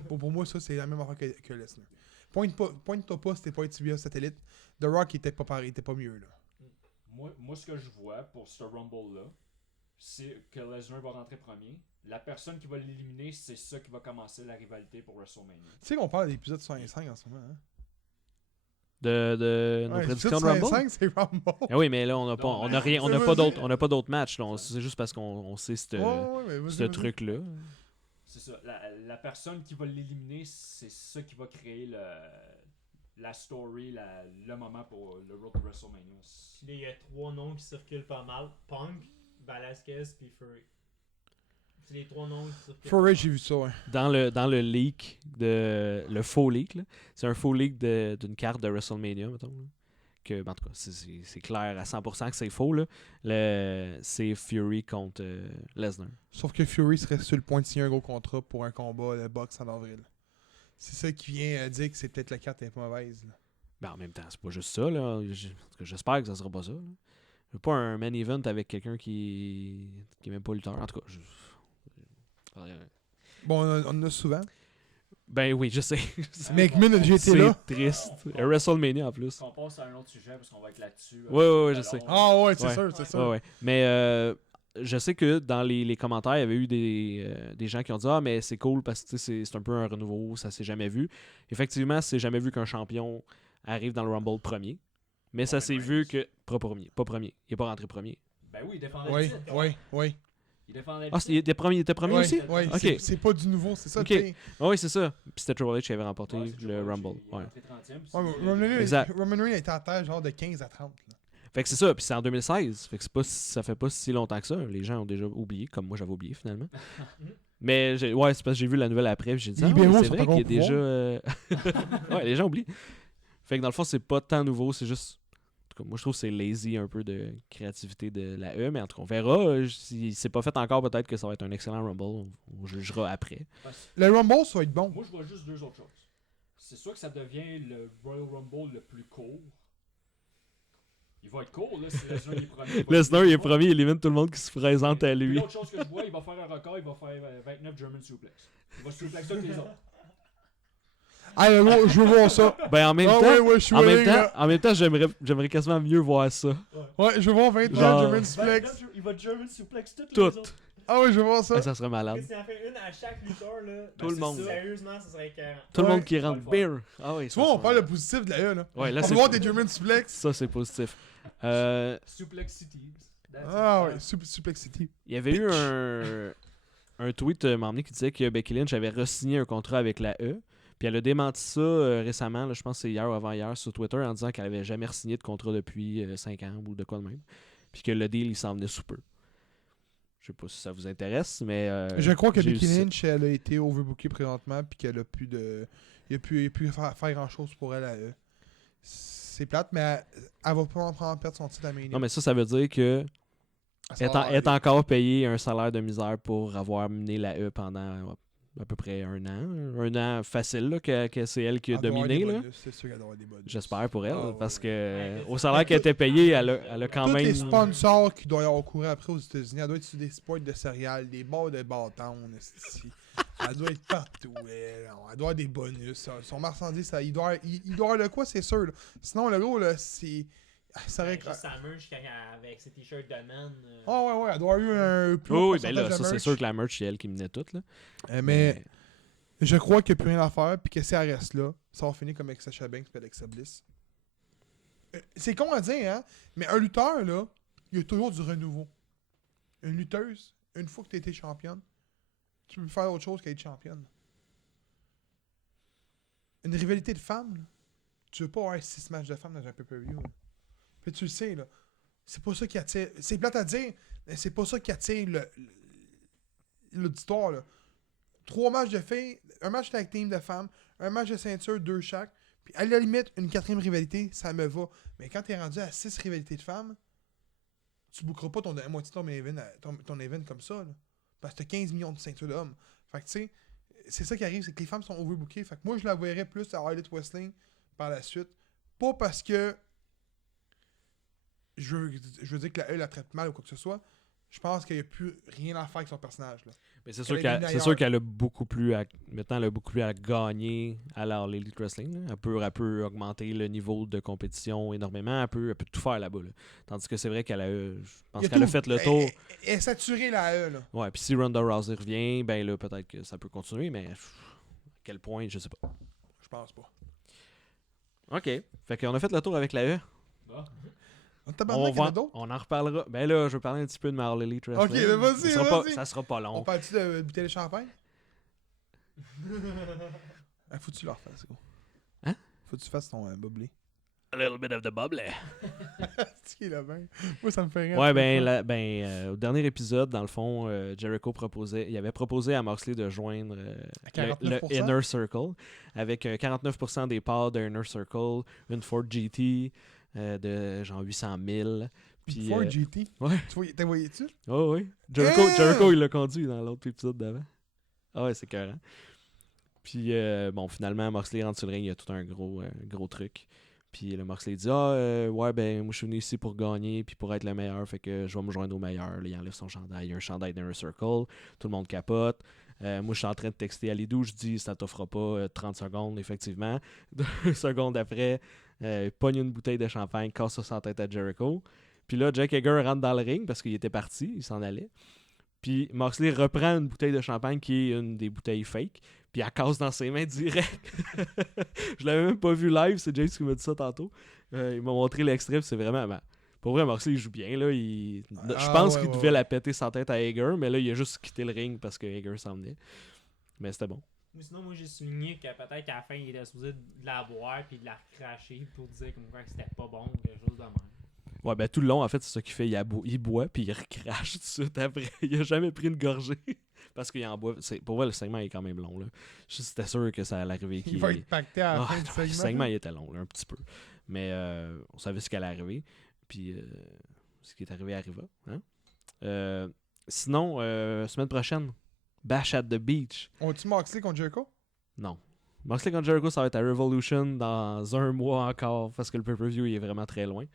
Pour moi, ça, c'est la même affaire que Lesnar. Pointe-toi pas si t'es pas été via satellite. The Rock, il était pas pareil, il était pas mieux, là. Moi, ce que je vois pour ce Rumble-là, c'est que Lesnar va rentrer premier. La personne qui va l'éliminer, c'est ça qui va commencer la rivalité pour WrestleMania. Tu sais qu'on parle d'épisode 65 en ce moment, hein? De nos Ouais, prédictions de Rumble. 65, c'est Rumble. Ah oui, mais là, on n'a pas, on a rien, on n'a pas d'autres, on n'a pas d'autres matchs. Là. C'est juste parce qu'on sait ce Ouais, vas-y, ce vas-y. truc-là. C'est ça. La personne qui va l'éliminer, c'est ça qui va créer la story, le moment pour le Road to WrestleMania. Là, il y a 3 noms qui circulent pas mal. Punk, Velasquez puis Fury. C'est les 3 noms qui circulent. Fury, j'ai vu ça, ouais. Dans le leak, le faux leak, là, c'est un faux leak d'une carte de WrestleMania, mettons. Là, que, en tout cas, c'est clair à 100% que c'est faux. Là. C'est Fury contre Lesnar. Sauf que Fury serait sur le point de signer un gros contrat pour un combat de boxe en avril. C'est ça qui vient dire que c'est peut-être la carte est pas mauvaise. Là. Ben, en même temps, c'est pas juste ça. Là. En tout cas, j'espère que ça sera pas ça. Là. Je veux pas un main event avec quelqu'un qui est même pas lutteur. En tout cas, Bon, on en a souvent. ben oui, je sais. Mais McMahon a déjà été C'est là. triste. WrestleMania en plus. On passe à un autre sujet parce qu'on va être là-dessus. Ouais, je sais. Ah ouais, c'est Ouais. sûr, c'est sûr. Ouais, ouais. Mais je sais que dans les commentaires, il y avait eu des gens qui ont dit « Ah, mais c'est cool parce que c'est un peu un renouveau, ça s'est jamais vu. » Effectivement, c'est jamais vu qu'un champion arrive dans le Rumble premier. Mais ça Roman s'est Reigns. vu que... Pas premier. Il est pas rentré premier. Ben oui, il défendait Oui, le titre. oui. Il défendait le Ah, titre. il était premier Ouais, aussi? ouais, Ok. c'est pas du nouveau, c'est ça. Ok. tu sais. Ah oui, c'est ça. Puis c'était Triple H qui avait remporté Ouais, c'est le Triple H, Rumble. Il est Ouais. rentré 30e. puis Ouais, c'est- mais Exact. Roman Reigns était en terre genre de 15 à 30. Là. Fait que c'est ça, puis c'est en 2016. Fait que ça fait pas si longtemps que ça. Les gens ont déjà oublié, comme moi j'avais oublié finalement. Mais ouais, c'est parce que j'ai vu la nouvelle après, puis j'ai dit Les ah, libéraux c'est sont vrai encore qu'il y a au déjà ouais, les gens oublient. Fait que dans le fond, c'est pas tant nouveau, c'est juste en tout cas, moi je trouve que c'est lazy un peu de créativité de la E, mais en tout cas, on verra. Si c'est pas fait encore, peut-être que ça va être un excellent Rumble. On jugera après. Le Rumble, ça va être bon. Moi, je vois juste deux autres choses. C'est soit que ça devient le Royal Rumble le plus court. Il va être court, là, si Lesnar est premier. Lesnar il est premier, il élimine tout le monde qui se présente à Puis lui. l'autre chose que je vois, il va faire un record, il va faire 29 German suplex. Il va suplexer tous les autres. Ah, gros, je veux voir ça. Ben en même Ah temps, ouais, je suis en même willing, temps, là. en même temps, j'aimerais quasiment mieux voir ça. Ouais, je veux voir 29 Genre- German Suplex. Il va German suplex toutes les Tout. autres. Ah ouais, je veux voir ça. Ah, ça serait malade. Si en fait une à chaque lutteur, là. Tout le c'est monde. ça. Sérieusement, ça serait écœurant. Tout le Ouais. monde qui rentre Ça va le beer. Ah oui. Tu vois, on parle le positif de la E, là. Ouais, là On c'est va voir des German Suplex. ça c'est positif. Suplex City. That's Ah it. ouais, Suplex City. Il y avait eu un tweet m'emmené qui disait que Becky Lynch avait re-signé un contrat avec la E. Puis elle a démenti ça récemment, là, je pense que c'est hier ou avant-hier, sur Twitter, en disant qu'elle avait jamais signé de contrat depuis 5 ans ou de quoi de même. Puis que le deal, il s'en venait sous peu. Je sais pas si ça vous intéresse, mais... Je crois que j'ai eu Becky ça. Lynch, elle a été overbookée présentement, puis qu'elle a plus de. Il a pu faire grand chose pour elle à eux. C'est plate, mais elle va pas en perdre son titre à Mania. Non, mais ça veut dire que Elle elle est encore payée un salaire de misère pour avoir mené la E pendant à peu près un an. Un an facile, là, que c'est elle qui a dominé, là. C'est sûr qu'elle doit avoir des bonus. J'espère pour elle, Ah, parce ouais. que Ouais, au salaire qu'elle était payée, elle a quand Tous même... les sponsors qui doivent y avoir couru après aux États-Unis, elle doit être sur des sports de céréales, des barres de bâton. Elle doit être partout. Elle doit avoir des bonus. Son marchandise, il doit avoir de quoi, c'est sûr. Là. Sinon, le gros, là, c'est. Ça aurait... Juste sa merch avec ses t-shirts de man. Oh, ouais, elle doit avoir eu un plus Oui, haut oui, ben là, pourcentage de ça c'est merch. sûr que la merch, c'est elle qui menait tout, là. Mais je crois qu'il n'y a plus rien à faire, puis que si elle reste là, ça va finir comme avec Sasha Banks et Alexa Bliss. C'est con à dire, hein, mais un lutteur, là, il y a toujours du renouveau. Une lutteuse, une fois que tu as été championne, tu peux faire autre chose qu'être championne. Une rivalité de femmes, là, tu veux pas avoir 6 matchs de femmes dans un pay-per-view. Là. Puis tu le sais, là. C'est pas ça qui attire. C'est plate à dire, mais c'est pas ça qui attire l'auditoire, là. 3 matchs de filles, un match tag team de femmes, un match de ceinture, 2 chaque. Puis à la limite, une 4e rivalité, ça me va. Mais quand t'es rendu à 6 rivalités de femmes, tu bouqueras pas la moitié de ton event comme ça, là. Parce que t'as 15 millions de ceintures d'hommes. Fait que tu sais, c'est ça qui arrive, c'est que les femmes sont overbookées. Fait que moi, je la verrais plus à Elite Wrestling par la suite. Pas parce que je veux dire que la la traite mal ou quoi que ce soit. Je pense qu'il n'y a plus rien à faire avec son personnage. Là. Mais c'est Qu'elle sûr a gagné c'est ailleurs. sûr qu'elle a beaucoup plus à maintenant elle a beaucoup plus à gagner à l'Elite Wrestling. Là. Elle peut augmenter le niveau de compétition énormément, elle peut tout faire là-bas. Là. Tandis que c'est vrai qu'elle a je Il pense y a qu'elle a tout. fait le tour. Elle est saturée, la E. Là. Ouais, puis si Ronda Rousey revient, ben là peut-être que ça peut continuer, mais à quel point, je sais pas. Je pense pas. OK. Fait qu'on a fait le tour avec la E. Bon. On tabarnak, il y en a d'autres? On en reparlera. Ben là, je vais parler un petit peu de ma All Elite Wrestling. Ok, ben vas-y, ça sera pas, vas-y. ça sera pas long. On parle-tu de bouteille de champagne? Faut que tu leur fasses, gros. Hein? Faut que tu fasses ton bubbly. A little bit of the bubble. C'est qui là ben? Moi, ça me fait rire. Ouais, au dernier épisode, dans le fond, Jericho il avait proposé à Moxley de joindre À le 49%? Inner Circle avec 49% des parts de Inner Circle, une Ford GT de genre 800 000. Puis, Ford GT. ouais. T'as voyé-tu? Oh, oui. Jericho, il l'a conduit dans l'autre épisode d'avant. Ah ouais, c'est carré. Puis, bon, finalement, Moxley rentre sur le ring, il y a tout un gros truc. Puis le Moxley dit ouais, ben, moi je suis venu ici pour gagner, puis pour être le meilleur, fait que je vais me joindre au meilleur. Là, il enlève son chandail, il y a un chandail d'Inner Circle, tout le monde capote. Moi je suis en train de texter à Lidou, je dis ça t'offre pas 30 secondes, effectivement. 2 secondes après, il pogne une bouteille de champagne, casse ça sur la tête à Jericho. Puis là, Jack Hager rentre dans le ring parce qu'il était parti, il s'en allait. Puis Moxley reprend une bouteille de champagne qui est une des bouteilles fake. Puis elle casse dans ses mains direct. Je l'avais même pas vu live, c'est James qui m'a dit ça tantôt. Il m'a montré l'extrait, puis c'est vraiment... Ben, pour vrai, Moxley, il joue bien. Là. Je pense qu'il devait la péter sa tête à Hager, mais là, il a juste quitté le ring parce que Hager s'en venait. Mais c'était bon. Mais sinon, moi j'ai souligné que peut-être qu'à la fin, il était supposé de la boire puis de la recracher pour dire comme quoi que c'était pas bon ou quelque chose de même. Ouais, ben tout le long, en fait, c'est ça qu'il fait. Il boit, puis il recrache tout de suite après. Il a jamais pris une gorgée. Parce qu'il en boit. Pour vrai, le segment est quand même long. Là. J'étais sûr que ça allait arriver. Il va être pacté à la fin du segment. Le segment, il était long, là, un petit peu. Mais on savait ce qui allait arriver. Puis ce qui est arrivé arriva. Hein? Sinon, semaine prochaine, Bash at the Beach. On-tu Moxley contre Jericho? Non. Moxley contre Jericho, ça va être à Revolution dans 1 mois encore. Parce que le pay-per-view il est vraiment très loin.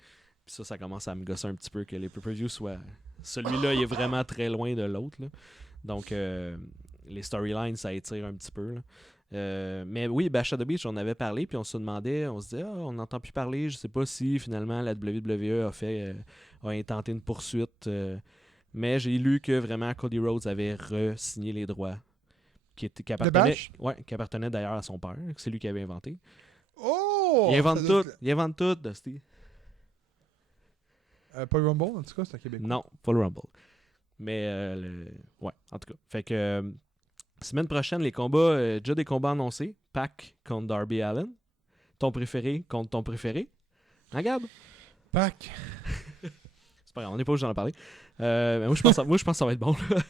Puis ça commence à me gosser un petit peu que les pay-per-views soient... Celui-là, il est vraiment très loin de l'autre. Là. Donc, les storylines, ça étire un petit peu. Là. Mais oui, Bash at the Beach, on avait parlé, puis on se demandait, on se disait, on n'entend plus parler. Je sais pas si finalement la WWE a intenté une poursuite. Mais j'ai lu que vraiment Cody Rhodes avait re-signé les droits. Qui appartenaient d'ailleurs à son père, que c'est lui qui avait inventé. Oh! Il invente tout, Dusty. Pas le Rumble, en tout cas, c'est un Québécois. Non, pas le Rumble. Mais, ouais, en tout cas. Fait que, semaine prochaine, les combats, déjà des combats annoncés. Pac contre Darby Allin. Ton préféré contre ton préféré. Hein, Gab? Pac. C'est pas grave, on n'est pas obligé d'en parler. Mais moi, je pense que ça va être bon. Là.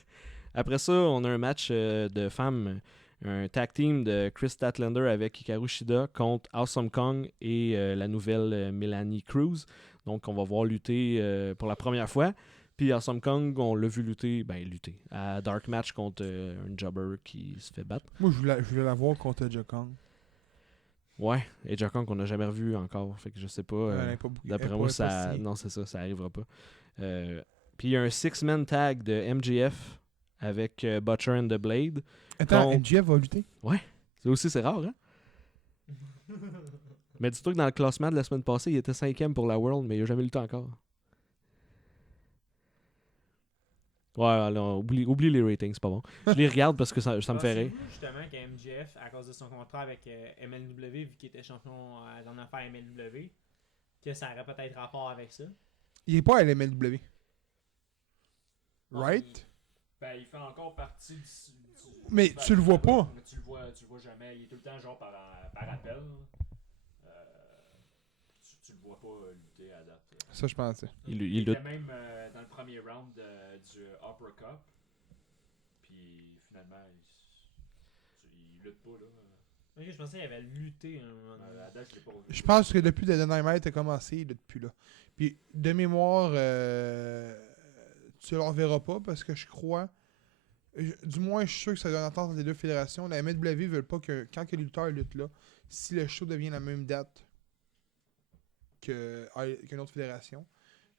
Après ça, on a un match de femmes, un tag team de Chris Statlander avec Hikaru Shida contre Awesome Kong et la nouvelle Melanie Cruz. Donc, on va voir lutter pour la première fois. Puis Awesome Kong, on l'a vu lutter à Dark Match contre un jobber qui se fait battre. Moi, je voulais la voir contre Jokong. Ouais, et Jokong qu'on n'a jamais revu encore. Fait que je sais pas. D'après moi, non, c'est ça, ça arrivera pas. Puis il y a un 6-man tag de MJF avec Butcher and the Blade. Attends, MJF va lutter? Ouais. C'est rare, hein? Mais dis-toi que dans le classement de la semaine passée, il était 5e pour la World, mais il n'a jamais lutté encore. Ouais, alors, oublie les ratings, c'est pas bon. Je les regarde parce que ça me fait rire. Justement que MJF, à cause de son contrat avec MLW, vu qu'il était champion dans l'affaire MLW, que ça aurait peut-être rapport avec ça. Il est pas à l'MLW. Right? Il fait encore partie Mais tu le vois pas. Mais tu le vois jamais. Il est tout le temps genre par appel. Tu le vois pas lutter à date. Ça, je pensais. Il était même dans le premier round du Opera Cup. Puis finalement, il lutte pas là. Ok, je pensais qu'il avait lutté. À date, je l'ai pas revu. Je pense que depuis que Dynamite a commencé, il lutte plus là. Puis de mémoire, tu le reverras pas parce que je crois Du moins, je suis sûr que ça donne entente entre les deux fédérations. La MLW veut pas que, quand que les lutteurs luttent là, si le show devient la même date qu'une autre fédération,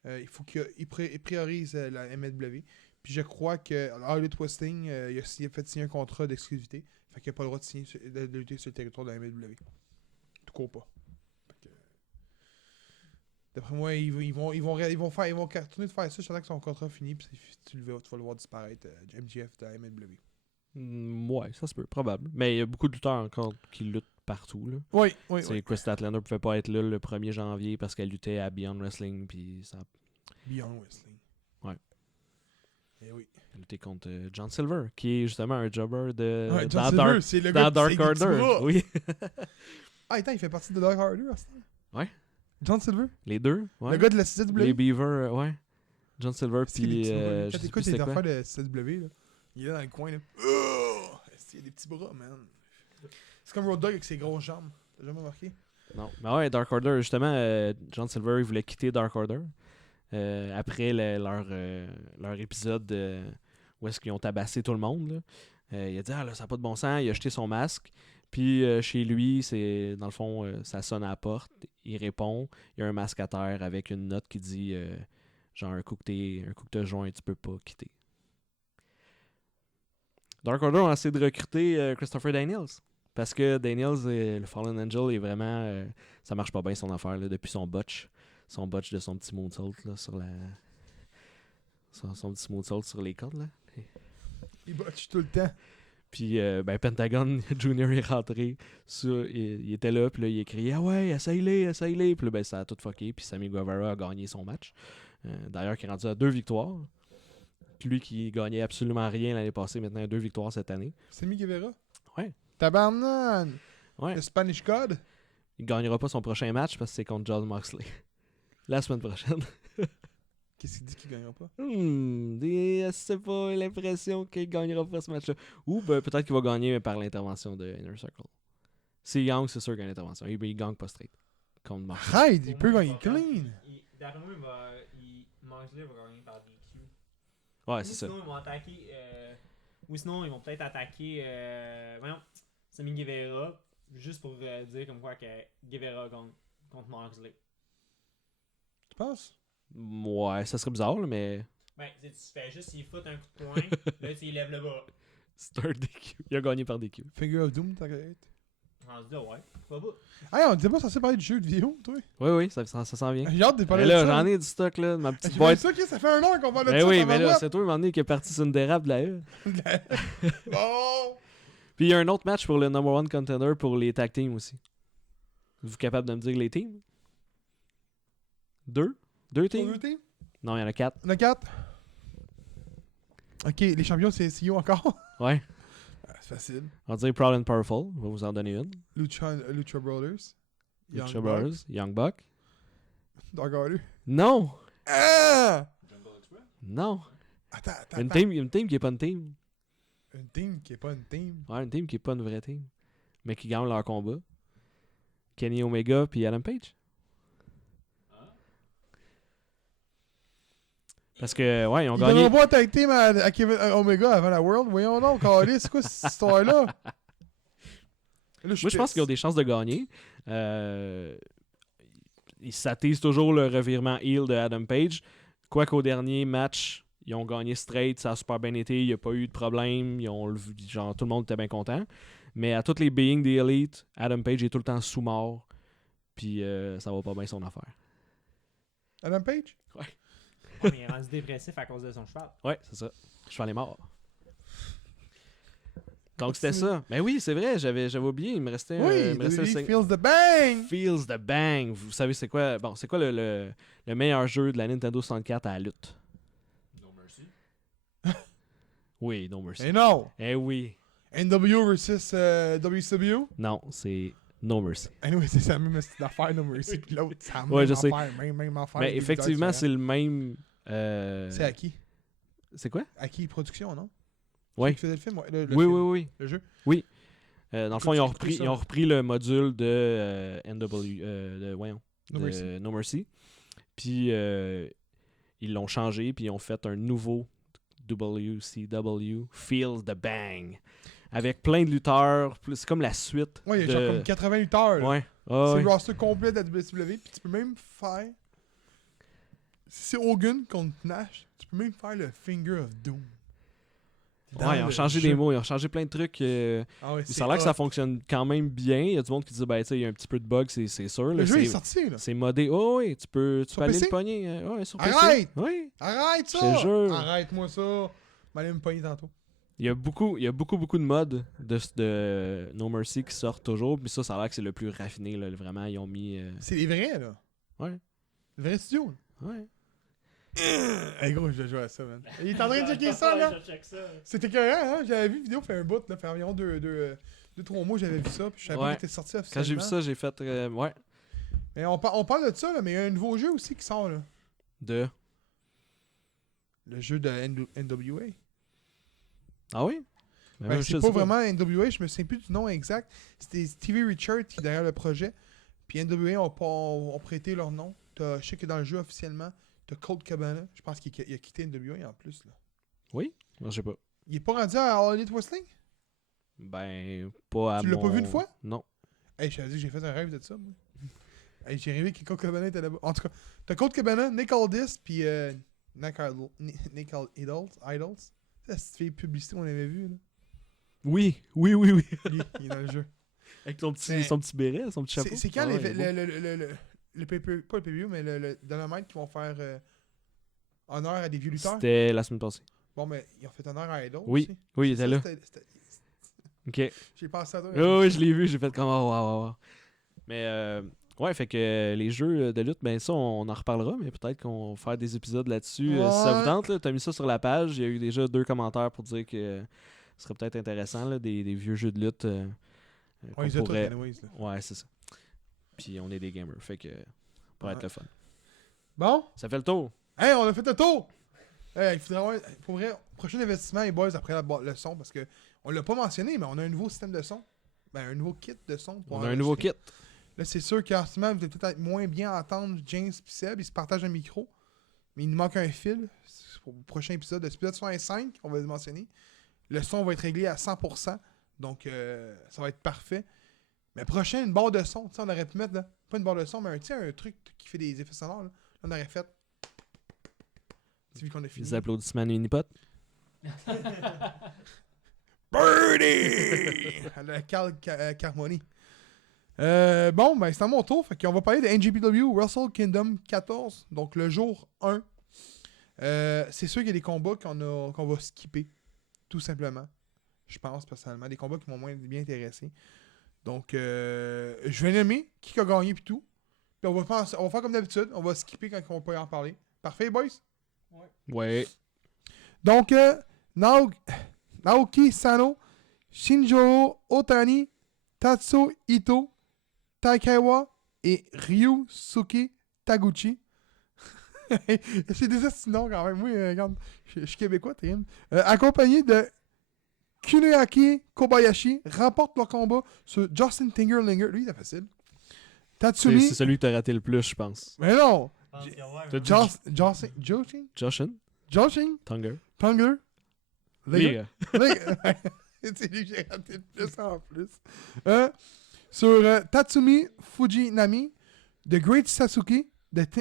il faut qu'ils priorisent la MLW. Puis je crois que All Elite Wrestling, il a fait signer un contrat d'exclusivité. Fait qu'il n'a pas le droit de lutter sur le territoire de la MLW. Tout court pas. Fait que, d'après moi, ils vont cartonner de faire ça jusqu'à que son contrat finit. Puis tu vas le voir disparaître, MJF de la MLW. Ouais, ça se peut, probable. Mais il y a beaucoup de lutteurs encore qui luttent partout. Là. Oui. Chris Statlander pouvait pas être là le 1er janvier parce qu'elle luttait à Beyond Wrestling. Puis ça Beyond Wrestling. Ouais. Et oui. a lutté contre John Silver, qui est justement un jobber de Ouais, dans John Silver, c'est le gars Dark qui s'est Order. bras. Oui. Ah, attends, il fait partie de Dark Order à ce temps. Ouais. John Silver? Les deux. Ouais. Le gars de la CW? Les Beavers, ouais. John Silver, C'est les puis. petits bras, Je quand sais t'écoutes plus les c'était quoi. affaires de CW, là, il est là dans le coin. Là. Oh! Il y a des petits bras, man. C'est comme Road Dogg avec ses grosses jambes. T'as jamais remarqué? Non. Mais ouais, Dark Order, justement, John Silver, il voulait quitter Dark Order. Après leur épisode où est-ce qu'ils ont tabassé tout le monde. Là. Il a dit ah là, ça n'a pas de bon sens. Il a jeté son masque. Puis chez lui, c'est dans le fond, ça sonne à la porte. Il répond. Il y a un masque à terre avec une note qui dit genre un coup que t'as joint, tu peux pas quitter. Dark Order a essayé de recruter Christopher Daniels. Parce que Daniels, le Fallen Angel, est vraiment. Ça marche pas bien son affaire là, depuis son botch. Son botch de son petit moonsault là, sur la. Son petit moonsault sur les cordes. Là. Il botche tout le temps. Puis Pentagon Junior est rentré. Il était là, puis là, il a crié ah ouais, essaye-les. Puis là, ça a tout fucké. Puis Sammy Guevara a gagné son match. D'ailleurs, qui est rendu à 2 victoires. Puis lui qui gagnait absolument rien l'année passée, maintenant a 2 victoires cette année. Sammy Guevara? Ouais. Tabarnan! Ouais. Le Spanish God? Il gagnera pas son prochain match parce que c'est contre John Moxley. La semaine prochaine. Qu'est-ce qu'il dit qu'il gagnera pas? C'est pas l'impression qu'il gagnera pas ce match-là. Ou peut-être qu'il va gagner par l'intervention de Inner Circle. S'il gagne, c'est sûr qu'il y a une intervention. Il gagne pas straight. Contre Moxley. Arrête, il Pour peut moi, gagner clean! D'après moi, Moxley va gagner par DQ. Ouais, Ou c'est ça. sinon, ils vont attaquer. Ou sinon, ils vont peut-être attaquer. Voyons, Sammy Guevara. Juste pour dire comme quoi que Guevara gagne contre Moxley. Tu penses? Ouais, ça serait bizarre, là, mais. Ben, tu fais juste, il fout un coup de poing. Là, tu lèves le bas. C'est un DQ. Il a gagné par DQ. Finger of Doom, t'inquiète. Rendu là, ouais. Pourquoi pas? Hey, on était pas censé parler du jeu de vidéo, toi? Oui, ça s'en vient. J'ai hâte de parler Mais là, de ça. j'en ai du stock, là, de ma petite J'ai boîte. ça, ça fait 1 an qu'on parle de Ben ça. oui, mais là, tabarouette. c'est toi, un moment donné, qui est parti sur une dérape de la E. Bon! Puis il y a un autre match pour le number 1 contender pour les tag teams aussi. Vous êtes capable de me dire les teams? 2? 2 teams? Deux teams? Non, il y en a 4. On a 4. Ok, les champions, c'est CEO encore? Ouais. Ah, c'est facile. On va dire Proud and Powerful. On va vous en donner une. Lucha Brothers. Lucha Young Brothers, Young Buck. Buck, Dark Order. Non! Ah! Jungle Express? Non! Attends. Une team qui est pas une team. Une team qui est pas une team. Ouais, une team qui est pas une vraie team. Mais qui gagne leur combat. Kenny Omega puis Adam Page. Parce que, ouais, ils ont Ils gagné. donneront pas un tag team à Kevin Omega avant la World. Voyons donc, Carlis, c'est quoi cette histoire-là? Là, Moi, je pense qu'ils ont des chances de gagner. Ils s'attisent toujours le revirement heel de Adam Page. Quoiqu'au dernier match, ils ont gagné straight, ça a super bien été, il n'y a pas eu de problème, genre, tout le monde était bien content. Mais à toutes les beings des Elite, Adam Page est tout le temps sous-mort, puis ça va pas bien son affaire. Adam Page? Ouais, mais il est rendu dépressif à cause de son cheval. Ouais, c'est ça. Le cheval est mort. Donc c'était ça. Mais oui, c'est vrai, j'avais oublié, il me restait... Oui, il me restait le WWE cinq- feels the bang! Feels the Bang. Vous savez c'est quoi? Bon, c'est quoi le meilleur jeu de la Nintendo 64 à la lutte? No Mercy. Oui, No Mercy. Mais non! Eh oui. NW versus WCW? Non, c'est No Mercy. Anyway, c'est la même style d'affaire, No Mercy, puis l'autre, c'est la même Ouais, je sais. affaire, même affaire. Mais des effectivement, lutteurs c'est le même... différents. C'est à qui? C'est quoi? À qui Production, non? Ouais. C'est qui faisait le film? Ouais, le Oui, film, oui. Le jeu? Dans le fond, ils Écoute ça. ont repris le module de No Mercy. No Mercy. Puis ils l'ont changé, puis ils ont fait un nouveau WCW Feels the Bang. Avec plein de lutteurs. C'est comme la suite. Ouais, il y a genre comme 80 lutteurs. Là. Ouais. C'est Ouais. le roster complet de la WWE. Puis tu peux même faire. Si c'est Hogan contre Nash, tu peux même faire le Finger of Doom. Dans Ouais, ils ont le changé jeu. des mots, ils ont changé plein de trucs. Ah ouais, Ça a l'air que ça fonctionne quand même bien. Il y a du monde qui dit, ben, tu sais, il y a un petit peu de bug, c'est sûr. Le Là, jeu est c'est, sorti, là. c'est modé. Oh, oui, tu peux Sur aller PC? le pogner. Ouais, sur PC. Arrête! Oui. Arrête ça! Je te jure. Arrête-moi ça! M'allais me pogner tantôt. Il y a beaucoup de modes de No Mercy qui sortent toujours. Puis ça a l'air que c'est le plus raffiné. Là, vraiment, ils ont mis. C'est les vrais, là. Ouais. Les vrais studios. Ouais. Hey gros, je dois jouer à ça, man. Il est en train de checker ça, là. Je check ça. C'était écœurant, hein? J'avais vu une vidéo, fait un bout, là, fait environ 2-3 mois, j'avais vu ça, puis je savais pas Ouais. qu'il était sorti Quand officiellement. j'ai vu ça, j'ai fait. Ouais. Mais on parle de ça, là, mais il y a un nouveau jeu aussi qui sort, là. De. Le jeu de NWA. Ah oui? Ben, Ben, je c'est sais pas vraiment NWA, je me souviens plus du nom exact. C'était Stevie Richards qui est derrière le projet. Puis NWA ont prêté leur nom. Je sais que dans le jeu officiellement, t'as Colt Cabana. Je pense qu'il a quitté NWA en plus, là. Oui? Non, je sais pas. Il est pas rendu à All Elite Wrestling? Ben, pas à Tu l'as pas vu une fois? Non. Hey, je t'avais dit que j'ai fait un rêve de ça, moi. Hey, j'ai rêvé que Colt Cabana était là-bas. En tout cas, t'as Colt Cabana, Nick Aldis, puis Nick Idols. C'est la petite fille publicité qu'on avait vue, là. Oui. Lui, il est dans le jeu. Avec son petit, Mais- son petit béret, son petit chapeau. C'est quand Ah ouais, pas le pay-per-view, mais le Dynamite qui vont faire honneur à des vieux lutteurs. C'était la semaine passée. Bon, mais ils ont fait honneur à Idol Oui. aussi. Oui, il était Ça, là. c'était- Ok. J'ai pensé à toi. Oui, je l'ai vu, j'ai fait comme oh, wow. Mais ouais, fait que les jeux de lutte, ben ça, on en reparlera, mais peut-être qu'on va faire des épisodes là-dessus. Si ça Ouais. vous tente, là, t'as mis ça sur la page. Il y a eu déjà 2 commentaires pour dire que ce serait peut-être intéressant, là, des vieux jeux de lutte. qu'on Ouais, ils ont tout, pourrait... anyways, là. Ouais, c'est ça. Puis on est des gamers, fait que ça pourrait être Ouais. le fun. Bon, Ça fait le tour. hey, on a fait le tour! Hey, il faudrait avoir, pour vrai, prochain investissement, les boys, après le son, parce que on l'a pas mentionné, mais on a un nouveau système de son. Ben, un nouveau kit de son. pour On a un nouveau enregistrer. kit. Là, c'est sûr qu'en ce moment, vous allez peut-être moins bien entendre James et Seb. Ils se partagent un micro. Mais il nous manque un fil. C'est pour le prochain épisode. L'épisode 65, on va le mentionner. Le son va être réglé à 100%. Donc, ça va être parfait. Mais prochain, une barre de son. Tu sais, on aurait pu mettre, là, pas une barre de son, mais un truc qui fait des effets sonores. Là. On aurait fait. Tu vu qu'on a fini. Des applaudissements Unipot. Birdie! Le Carmoni. Bon, ben c'est à mon tour. Fait qu'on va parler de NJPW Wrestle Kingdom 14. Donc le jour 1. C'est sûr qu'il y a des combats qu'on va skipper. Tout simplement. Je pense personnellement. Des combats qui m'ont moins bien intéressé. Donc je vais nommer qui a gagné puis tout. Puis on va faire comme d'habitude. On va skipper quand on peut en parler. Parfait, boys? Ouais. Donc, Naoki Sano, Shinjiro Otani, Tatsuo Ito, Taikawa et Ryusuke Taguchi. C'est des noms quand même. Oui, regarde, je suis québécois, t'es accompagné de Kunoaki Kobayashi, remporte leur combat sur Justin Tingerlinger. Lui, c'est facile. Tatsumi. C'est celui que t'as raté le plus, je pense. Mais non! Je pense que ouais, T'as vraiment. Joshin? Joshin? Joshin? Tunger? Tunger? Liga. C'est lui que j'ai raté le plus en plus. Sur Tatsumi Fujinami, The Great Sasuke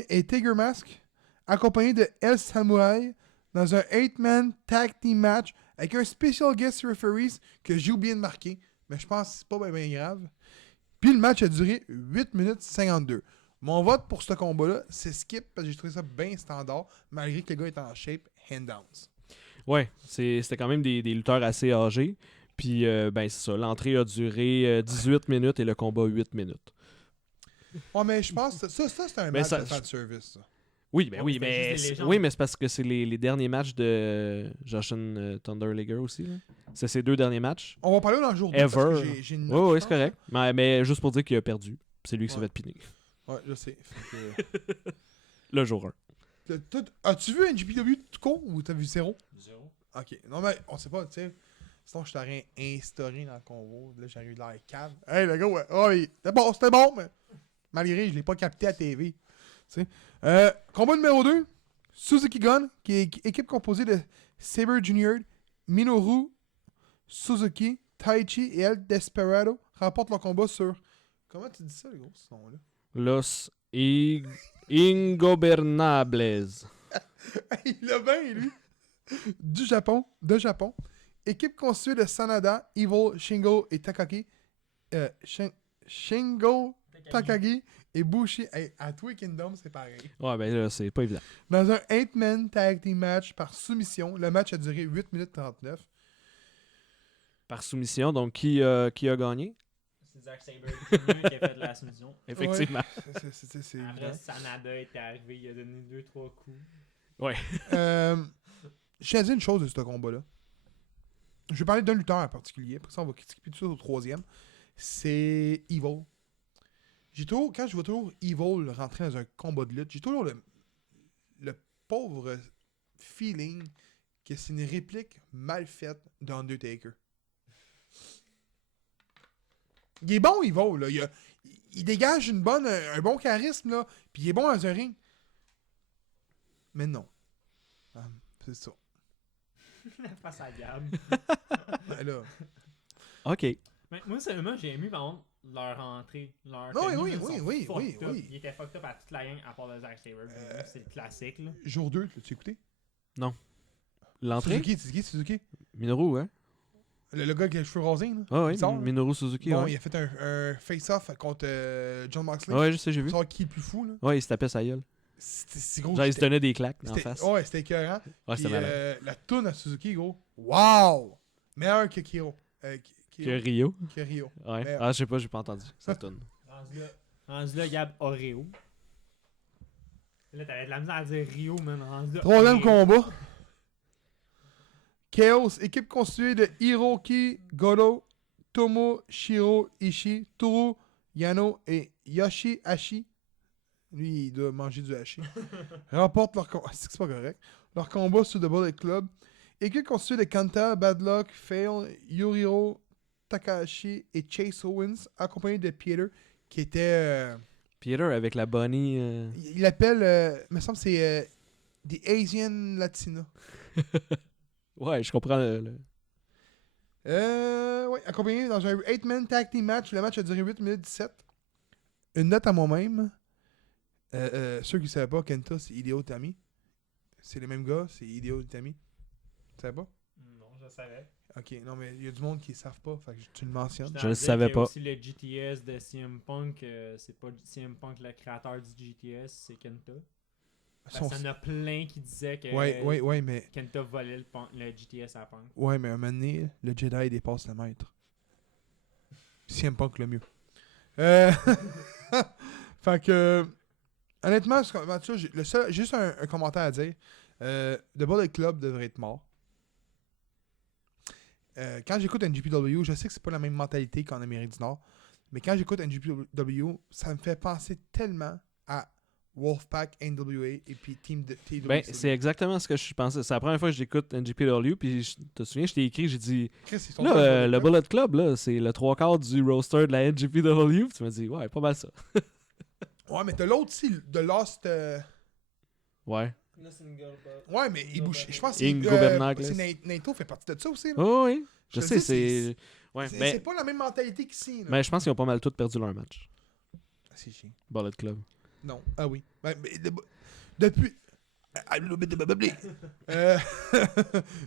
et Tiger Mask, accompagné de El Samurai, dans un 8-man tag team match avec un special guest referees que j'ai oublié de marquer, mais je pense que c'est pas bien grave. Puis le match a duré 8 minutes 52. Mon vote pour ce combat-là, c'est skip parce que j'ai trouvé ça bien standard, malgré que le gars est en shape hand-downs. Ouais, c'était quand même des lutteurs assez âgés. Puis, ben, c'est ça. L'entrée a duré 18 minutes et le combat 8 minutes. Ouais, mais je pense que ça c'est un Mais match ça- de fanservice, ça. Oui, ben Ouais, oui, c'était mais juste des légendes. oui, mais c'est parce que c'est les derniers matchs de Joshin Thunderliger aussi. Là. C'est ses 2 derniers matchs. On va parler dans le jour 2 Ever. parce que j'ai une Oui, note, oui, je c'est pense. correct. Mais juste pour dire qu'il a perdu. C'est lui qui s'est Ouais. fait piner. Ouais, je sais. Fait que- Le jour 1. As-tu vu NJPW tout court ou t'as vu 0? 0. Ok. Non, mais on sait pas, tu sais. Sinon, je t'aurais instauré dans le convo. Là, j'aurais eu l'air cave. Hey, le gars, ouais. Oh, c'était bon, mais malgré, je l'ai pas capté à TV. Tu sais. Combat numéro 2. Suzuki Gun, qui est équipe composée de Saber Jr., Minoru Suzuki, Taichi et El Desperado, remportent leur combat sur... Comment tu dis ça, les gros, ce nom-là? Los Ingobernables. Il l'a bien, lui! De Japon. Équipe constituée de Sanada, Evil, Shingo et Takagi. Shingo, Takagi et Bushi. Hey, à Toei Kingdom, c'est pareil. Ouais, ben là, c'est pas évident. Dans un 8-man tag team match par soumission, le match a duré 8 minutes 39. Par soumission, donc qui a gagné? C'est Zack Sabre Jr. qui a fait la soumission. Effectivement. Ouais, c'est Après, évident. Sanada était arrivé, il a donné 2-3 coups. Je tiens à dire une chose de ce combat-là. Je vais parler d'un lutteur en particulier. Après ça, on va skipper tout ça au troisième. C'est Evil. Quand je vois toujours Evil rentrer dans un combat de lutte, j'ai toujours le pauvre feeling que c'est une réplique mal faite d'Undertaker. Il est bon, Evil. Là. Il dégage un bon charisme, là, puis il est bon dans un ring. Mais non. C'est ça. Face à Gab. Ben là. OK. Mais moi, seulement, j'ai aimé, par contre, leur entrée. Leur Oui, tenue, oui, ils sont oui, fucked oui, up. oui. Ils étaient fucked up à toute la gang, à part le Zack Sabre. C'est le classique, là. Jour 2, l'as-tu écouté? L'entrée? Suzuki. Minoru, hein? Le gars avec les cheveux rasés, là. Ah oui, Bizarre, hein? Minoru Suzuki, Bon, ouais. il a fait un face-off contre John Moxley. Ouais, je sais, j'ai vu. Pour savoir qui est le plus fou, là. Ouais, il se tapait sa gueule. C'est gros. Genre, il se donnait des claques en c'était- face. Ouais, c'était écœurant. Ouais, c'était Puis, malade. la toune à Suzuki, gros. Wow! Meilleur que Kiro. Que Rio. Que Rio. Ouais. Merde. Ah, je sais pas, j'ai pas entendu. Ça tourne. Rendu là, Gab Oreo. Là, t'avais de la misère à dire Rio, man. Rendu là, Troisième Oreo. combat. Chaos, équipe constituée de Hiroki Goto, Tomoshiro Ishii, Toru Yano et Yoshi Hashi. Lui, il doit manger du hashi. Remportent leur combat. C'est pas correct. Leur combat sur The Bullet Club. Équipe constituée de Kanta, Bad Luck, Fail, Yuriro Takahashi et Chase Owens, accompagné de Peter, qui était. Peter avec la bunny. Il l'appelle. Me semble que c'est The Asian Latina. Ouais, je comprends Ouais, accompagné dans un 8-man tag team match. Le match a duré 8 minutes 17. Une note à moi-même. Ceux qui ne savaient pas, Kenta, c'est Hideo Itami. C'est les mêmes gars, c'est Hideo Itami. Tu savais pas? Non, je savais. Ok, non, mais il y a du monde qui ne savent pas, fait que tu le mentionnes. Je le savais pas. Aussi le GTS de CM Punk, c'est pas CM Punk le créateur du GTS, c'est Kenta. Parce qu'il y en a plein qui disaient que Ouais, mais. Kenta volait le GTS à Punk. Ouais, mais à un moment donné, le Jedi dépasse le maître. CM Punk le mieux. Fait que. Honnêtement, j'ai juste un commentaire à dire. The Bullet Club devrait être mort. Quand j'écoute NJPW, je sais que c'est pas la même mentalité qu'en Amérique du Nord. Mais quand j'écoute NJPW, ça me fait penser tellement à Wolfpack, NWA et puis Team TW. Ben, c'est exactement ce que je pensais. C'est la première fois que j'écoute NJPW, puis je te souviens, je t'ai écrit, j'ai dit, Chris, ils sont là, dans le Bullet Club, là, c'est le 3/4 du roster de la NJPW. Puis tu m'as dit, ouais, pas mal ça. Ouais, mais t'as l'autre aussi, The Lost. Ouais. Ouais, mais il bouge. Je pense que Ingo Bernagles. Naito fait partie de ça aussi. Là. Oh, oui, je Je sais, le sais, c'est. Ouais, C'est mais, pas la même mentalité qu'ici. là. mais je pense qu'ils ont pas mal tous perdu leur match. C'est chiant. Bullet Club. Non. Ah oui. Depuis. Euh,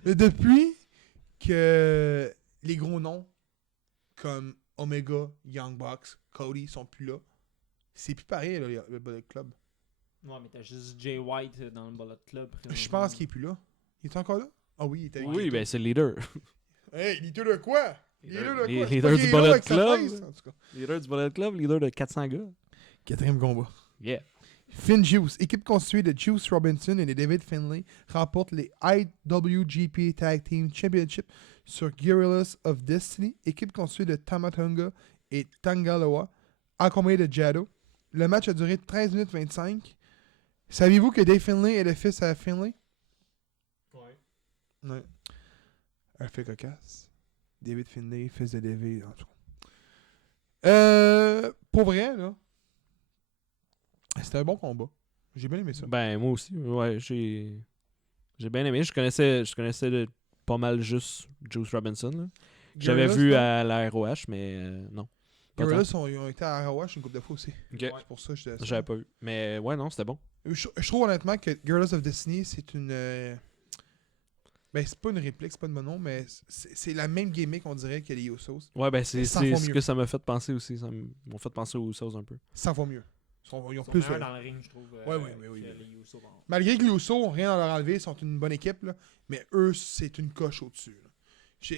depuis que les gros noms comme Omega, Young Bucks, Cody sont plus là, c'est plus pareil, là, le Bullet Club. Ouais, mais t'as juste Jay White dans le Bullet Club. Je pense qu'il est plus là. Il est encore là? Ah oui, il est avec Oui, Naito. ben c'est le leader. Hey, leader de quoi? Leader de quoi? Leader C'est pas du Guerrero Bullet avec sa Club. face, en tout cas. Leader du Bullet Club, leader de 400 gars. Quatrième combat. Yeah. Finn Juice, équipe constituée de Juice Robinson et de David Finlay, remporte les IWGP Tag Team Championship sur Guerrillas of Destiny, équipe constituée de Tamatonga et Tangaloa, accompagné de Jado. Le match a duré 13 minutes 25. Saviez-vous que Dave Finlay est le fils à Finlay? Ouais. Ouais. Un fait cocasse. David Finlay, fils de David, en tout cas. Pour vrai, là, c'était un bon combat. J'ai bien aimé ça. Ben, moi aussi. Ouais, j'ai bien aimé. Je connaissais pas mal juste Juice Robinson. Là. J'avais Guerrillas, vu là, à la ROH, mais non. Pas tant. Guerrillas, ils ont été à ROH une couple de fois aussi. Ok. C'est pour ça que j'étais. J'avais pas vu. Mais ouais, non, c'était bon. Je trouve honnêtement que Guerrillas of Destiny, c'est une. Ben, c'est pas une réplique, c'est pas de mon nom, mais c'est la même gimmick, on dirait, que les Usos. Ouais, ben c'est 100 fois ce mieux. que ça m'a fait penser aussi. Ça m'a fait penser aux Usos un peu. 100 fois mieux. Ils ont Ils sont plus. meilleurs dans le ring, je trouve. Oui. que les Usos. Malgré que les Usos ont rien à leur enlever, ils sont une bonne équipe, là, mais eux, c'est une coche au-dessus. Là.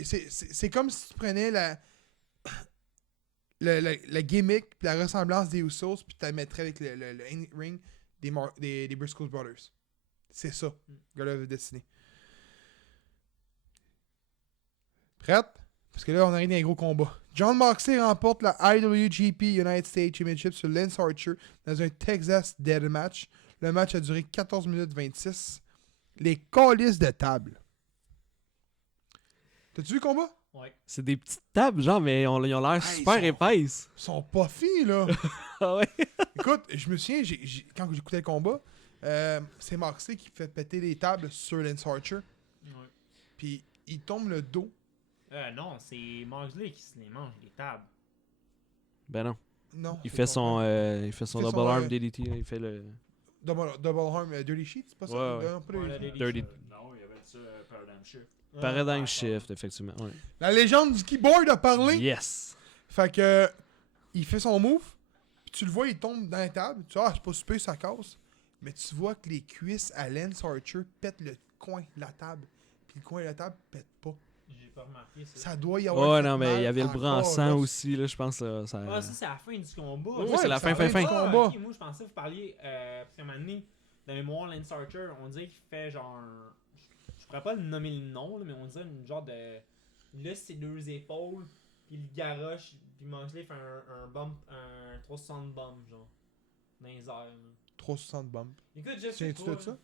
C'est comme si tu prenais la gimmick puis la ressemblance des Usos puis tu la mettrais avec le ring des Briscoe Brothers. C'est ça, Guerrillas of Destiny. Prête? Parce que là, on arrive dans un gros combat. John Moxley remporte la IWGP United States Championship sur Lance Archer dans un Texas Dead Match. Le match a duré 14 minutes 26. Les calices de table. T'as-tu vu le combat? Ouais. C'est des petites tables, genre, mais ils ont l'air Hey, super ils sont- épaisses. Ils sont pas fins, là. Ah ouais? Écoute, je me souviens, quand j'écoutais le combat, c'est Moxley qui fait péter les tables sur Lance Archer. Ouais. Puis il tombe le dos. Non, c'est Moxley qui se les mange, les tables. Ben non. Non. Il c'est fait le son, contraire. il fait son Il fait double son, arm DDT. Là, il fait le. Double arm Dirty Sheet, c'est pas ça? Ouais, ouais. Non, pas Ouais, Dirty le Sheet. Dirty. Non, il y avait ça, Paradigm Shift. Paradigm Shift, effectivement. Ouais. La légende du keyboard a parlé. Yes! Fait que il fait son move, puis tu le vois, il tombe dans la table. Tu vois, c'est pas super, ça casse. Mais tu vois que les cuisses à Lance Archer pètent le coin de la table. Puis le coin de la table pète pas. J'ai pas remarqué ça. Ça doit y avoir. Ouais, fait non, mais mal il y avait le bras en encore, sang là. aussi, là, je pense. Ça... Ah, ça, c'est à la fin du combat. Ouais, c'est la fin. du combat. Ok, moi, je pensais que vous parliez. Parce qu'à un moment donné, dans les mémoires Lance Archer, on dirait qu'il fait genre. Je pourrais pas le nommer le nom, là, mais on dirait une genre de. Là, c'est deux épaules, puis il garoche, puis Moxley fait un bump, un 360 bump, genre. Dans les airs. Là. 360 bump. Écoute, je sais Tiens-tu pas. de ça?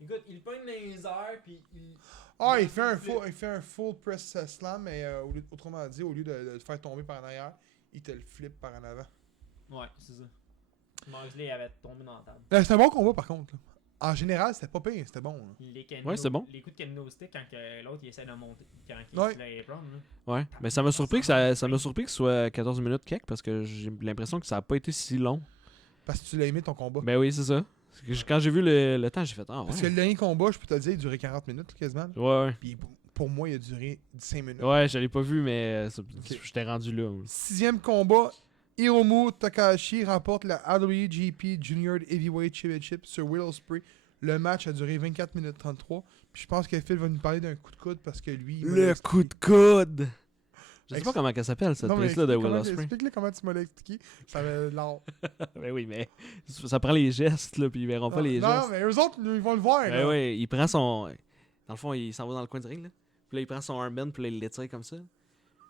Écoute, il pogne dans les airs, puis il. Ah, il il fait flip. un full press slam, mais autrement dit, au lieu de le faire tomber par en arrière, il te le flippe par en avant. Ouais, c'est ça. Moxley avait tombé dans la table. C'était un bon combat par contre. Là. En général, c'était pas pire, c'était bon. Là. Les kendo, Ouais, c'est bon. Les coups de kendo stick quand que l'autre il essaie de monter. Quand il Ouais. est sur l'apron, là. Ouais. Mais ça m'a surpris que ça m'a surpris que ce soit 14 minutes quelque parce que j'ai l'impression que ça a pas été si long. Parce que tu l'as aimé ton combat. Ben oui, c'est ça. Parce que quand j'ai vu le temps, j'ai fait ah Parce que ouais. le dernier combat, je peux te le dire, il durait 40 minutes quasiment. Ouais, Puis pour moi, il a duré 5 minutes. ouais. Ouais, je l'ai pas vu, mais j'étais rendu là. Sixième combat, Hiromu Takahashi remporte la IWGP Junior Heavyweight Championship sur Will Ospreay. Le match a duré 24 minutes 33. Puis je pense que Phil va nous parler d'un coup de coude parce que lui... il m'a Le expliqué. coup de coude! Je sais Ex- pas comment elle s'appelle cette Non, mais prise-là de explique Will comment- Ospreay. Explique-le comment tu m'as expliqué. Ça avait l'air. Ben oui, mais ça prend les gestes, là, puis ils verront pas les non, gestes. non, mais eux autres, ils vont le voir. Ben là. oui, il prend son. Dans le fond, il s'en va dans le coin du ring, là. Puis là, il prend son armband, puis là, il l'étire comme ça.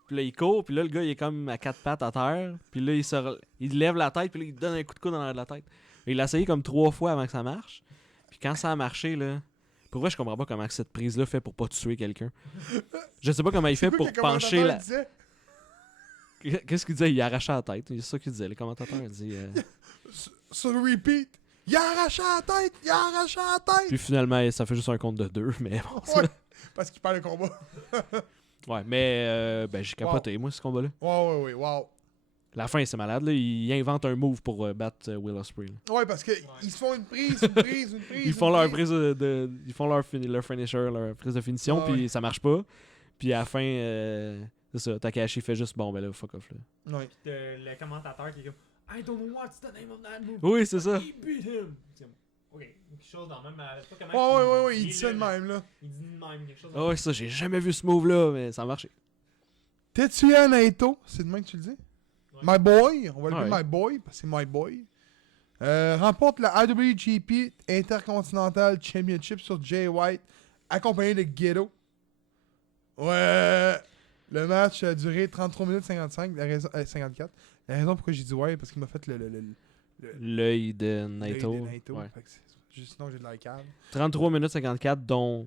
Puis là, il court, puis là, le gars, il est comme à quatre pattes à terre. Puis là, il lève la tête, puis là, il donne un coup de coude dans l'air de la tête. Il l'a essayé comme 3 fois avant que ça marche. Puis quand ça a marché, là. Pour vrai, je comprends pas comment cette prise-là fait pour pas tuer quelqu'un. Je sais pas comment il fait C'est quoi pour que le pencher commentateur la. disait? Qu'est-ce qu'il disait? Il arrachait la tête. C'est ça qu'il disait. Les commentateurs disaient. Sur le repeat. Il a arraché la tête! Il a arraché la tête! Puis finalement, ça fait juste un compte de 2. Mais bon. Ouais, parce qu'il perd le combat. Ouais, mais ben, j'ai capoté, moi, ce combat-là. Ouais, wow. La fin, c'est malade. Là. Il invente un move pour battre Will Ospreay. Là. Ouais, parce que ils se font une prise. Ils font leur prise ils font leur finisher, leur prise de finition, Ah, puis ouais. ça marche pas. Puis à la fin, c'est ça. Takahashi fait juste bon, ben là, fuck off. Là. Ouais. Puis le commentateur qui est comme I don't know what's the name of that move. Oui, c'est ça. He beat him. C'est comme, ok, quelque chose dans le même. Je sais pas comment. Ouais, il dit ça de là, même, là. Il dit de même quelque chose. Ah ouais, ça, j'ai jamais vu ce move-là, mais ça a marché. Tetsuya Naito, c'est de même que tu le dis? My boy, on va le Ouais. dire My boy, parce que c'est My boy. Remporte la IWGP Intercontinental Championship sur Jay White, accompagné de Gedo. Ouais. Le match a duré 33 minutes 55, 54. La raison pourquoi j'ai dit ouais, parce qu'il m'a fait L'œil de l'œil Naito. de Naito. Ouais. Fait que juste sinon, j'ai de la cave. 33 minutes 54, dont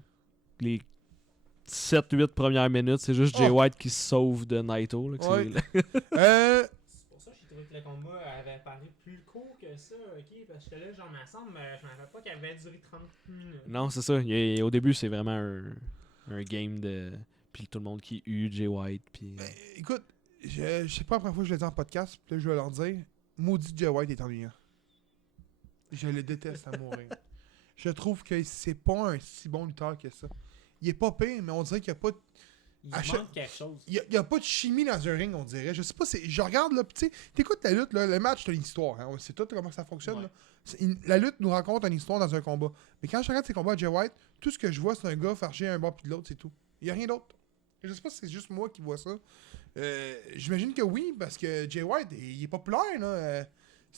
les 7-8 premières minutes, c'est juste Jay Oh. White qui se sauve de Naito. Là, que Ouais. c'est- ça, j'ai trouvé que le combat avait paru plus court que ça, ok? Parce que là, genre, me semble, je m'en rappelle pas qu'il avait duré 30 minutes. Non, c'est ça. Au début, c'est vraiment un game de. Puis tout le monde qui hue Jay White. Puis. Ben, écoute, je sais pas la première fois que je l'ai dit en podcast, puis là, je vais leur dire, maudit Jay White est ennuyant. Je le déteste à mourir. Je trouve que c'est pas un si bon lutteur que ça. Il est pas pire, mais on dirait qu'il y a pas de... Il À manque chaque- quelque chose. Il y a pas de chimie dans un ring, on dirait. Je sais pas, je regarde là, pis tu sais, t'écoutes la lutte, là, le match, c'est une histoire. Hein, c'est tout comment ça fonctionne. Ouais. Là. La lutte nous raconte une histoire dans un combat. Mais quand je regarde ces combats à Jay White, tout ce que je vois, c'est un gars farger un bord puis de l'autre, c'est tout. Il y a rien d'autre. Je sais pas si c'est juste moi qui vois ça. J'imagine que oui, parce que Jay White, il est populaire. Là.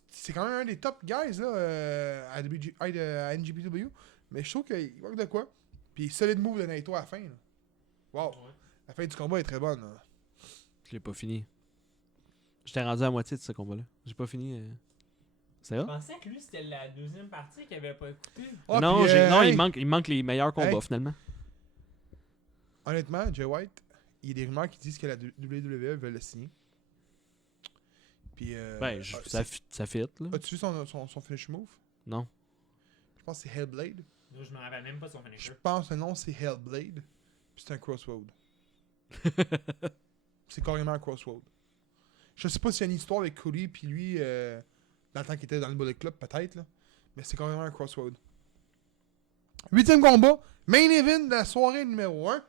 C'est quand même un des top guys là, à NJPW. Mais je trouve qu'il manque de quoi. Puis solide move de Naito à la fin. Là. Wow. Ouais. La fin du combat est très bonne. Là. Je l'ai pas fini. J'étais rendu à moitié de ce combat-là. J'ai pas fini. C'est Je vrai? pensais que lui, c'était la deuxième partie qu'il avait pas écouté. Ah, non, puis, non, hey, il manque les meilleurs combats Hey. finalement. Honnêtement, Jay White, il y a des rumeurs qui disent que la WWE veut le signer. Puis, Ben, ça fit, là. as-tu vu son finish move? Non. Je pense que c'est Hellblade. Là, je me rappelle même pas de son Je finisher. pense que le nom c'est Hellblade. Puis c'est un crossroad. C'est carrément un crossroad. Je sais pas s'il y a une histoire avec Cody puis lui dans le temps qu'il était dans le Bullet Club, peut-être, là. Mais c'est carrément un crossroad. 8e combat, main event de la soirée numéro 1.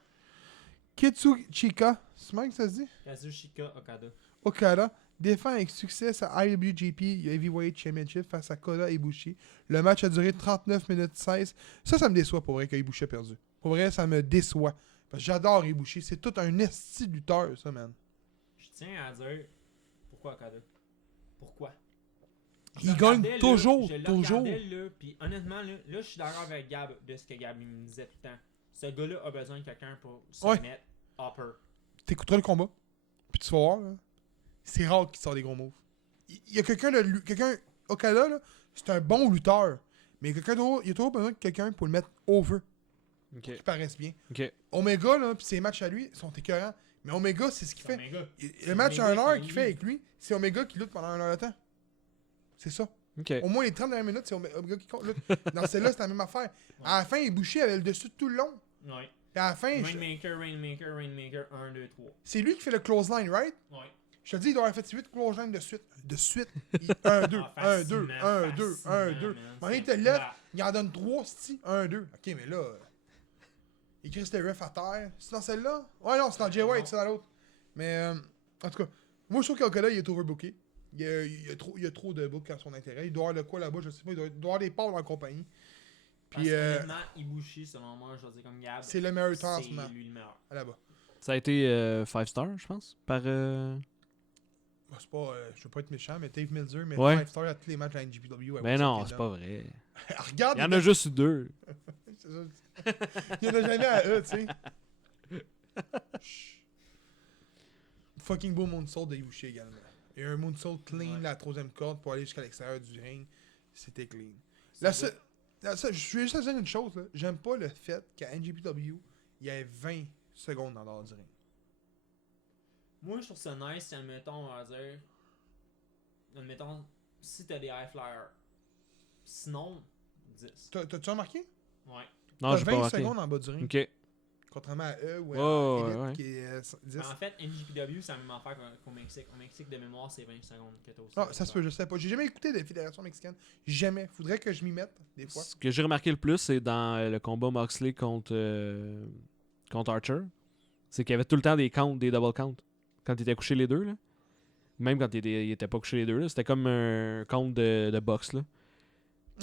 Kitsuchika, c'est même que ça se dit? Kazushika Okada. Okada défend avec succès sa IWGP Heavyweight Championship face à Kota Ibushi. Le match a duré 39 minutes 16. Ça me déçoit pour vrai que Ibushi a perdu. Pour vrai, ça me déçoit. Parce que j'adore Ibushi. C'est tout un esti de lutteur, ça, man. Je tiens à dire pourquoi Okada. Pourquoi? Il gagne toujours, Je le toujours. regardais, là, puis honnêtement, là, je suis d'accord avec Gab de ce que Gab il me disait tout le temps. Ce gars-là a besoin de quelqu'un pour se Ouais. mettre upper. T'écouteras le combat. Puis tu vas voir, là. C'est rare qu'il sort des gros moves. Il y a quelqu'un Okada, là, c'est un bon lutteur. Mais il y a toujours besoin de quelqu'un pour le mettre over. Ok. Qui paraisse bien. Ok. Omega, là, pis ses matchs à lui sont écœurants. Mais Omega, c'est ce qu'il fait. Omega. Le match à 1 Omega heure qui qu'il fait avec lui, c'est Omega qui lutte pendant 1 heure de temps. C'est ça. Ok. Au moins les 30 dernières minutes, c'est Omega qui compte. Dans celle-là, c'est la même affaire. À la fin, Ibushi avait le dessus tout le long. Ouais. Et à la fin, Rainmaker, 1, 2, 3. c'est lui qui fait le close line, right? Ouais. Je te dis, il doit avoir fait 8 close lines de suite. De suite. 1, 2, Ah, 1, 2, 1, 2, 1, 2. Man, Il te lève, il en donne 3, sti. 1, 2. Ok, mais là. Il crisse le ref à terre. C'est dans celle-là? Ouais, non, c'est dans Jay White, c'est dans l'autre. Mais, en tout cas, moi, je trouve qu'Okada, il est overbooké. Il y a trop de book à son intérêt. Il doit avoir le quoi là-bas, je sais pas. Il doit avoir des parts dans la compagnie. Parce Puis, que, honnêtement, Ibushi, selon moi, je vais dire comme Gab, c'est le meilleur lutteur en ce c'est moment. lui le meilleur. À là-bas. Ça a été 5 stars, je pense. Par. Bah, c'est pas, je veux pas être méchant, mais Dave Meltzer met Ouais. 5 stars à tous les matchs à la NJPW. Ben non, c'est pas vrai. Regarde. Il y en a juste 2. C'est ça. Il y en a jamais à eux, tu sais. Chut. Fucking beau moonsault de Ibushi également. Il y a un moonsault clean, Ouais. la 3e corde pour aller jusqu'à l'extérieur du ring. C'était clean. C'est Je vais juste dire une chose, là. J'aime pas le fait qu'à NJPW, il y ait 20 secondes dans l'ordre du ring. Moi, je trouve ça nice si, admettons, on va dire. Admettons, si t'as des high flyers. Sinon, 10. T'as-tu remarqué? Ouais. Non, T'as j'ai pas 20 remarqué. secondes en bas du ring. Ok. Contrairement à eux ou Ouais, à Elite ouais. qui est 10. Mais en fait, NJPW, c'est la même affaire qu'au Mexique. Au Mexique, de mémoire, c'est 20 secondes que t'as aussi. Ah, ça se peut, je sais pas. J'ai jamais écouté de fédération mexicaine. Jamais. Faudrait que je m'y mette, des fois. Ce que j'ai remarqué le plus, c'est dans le combat Moxley contre Archer. C'est qu'il y avait tout le temps des counts, des double counts. Quand il était couché les deux, là. Même quand il était pas couché les deux, là. C'était comme un count de boxe, là.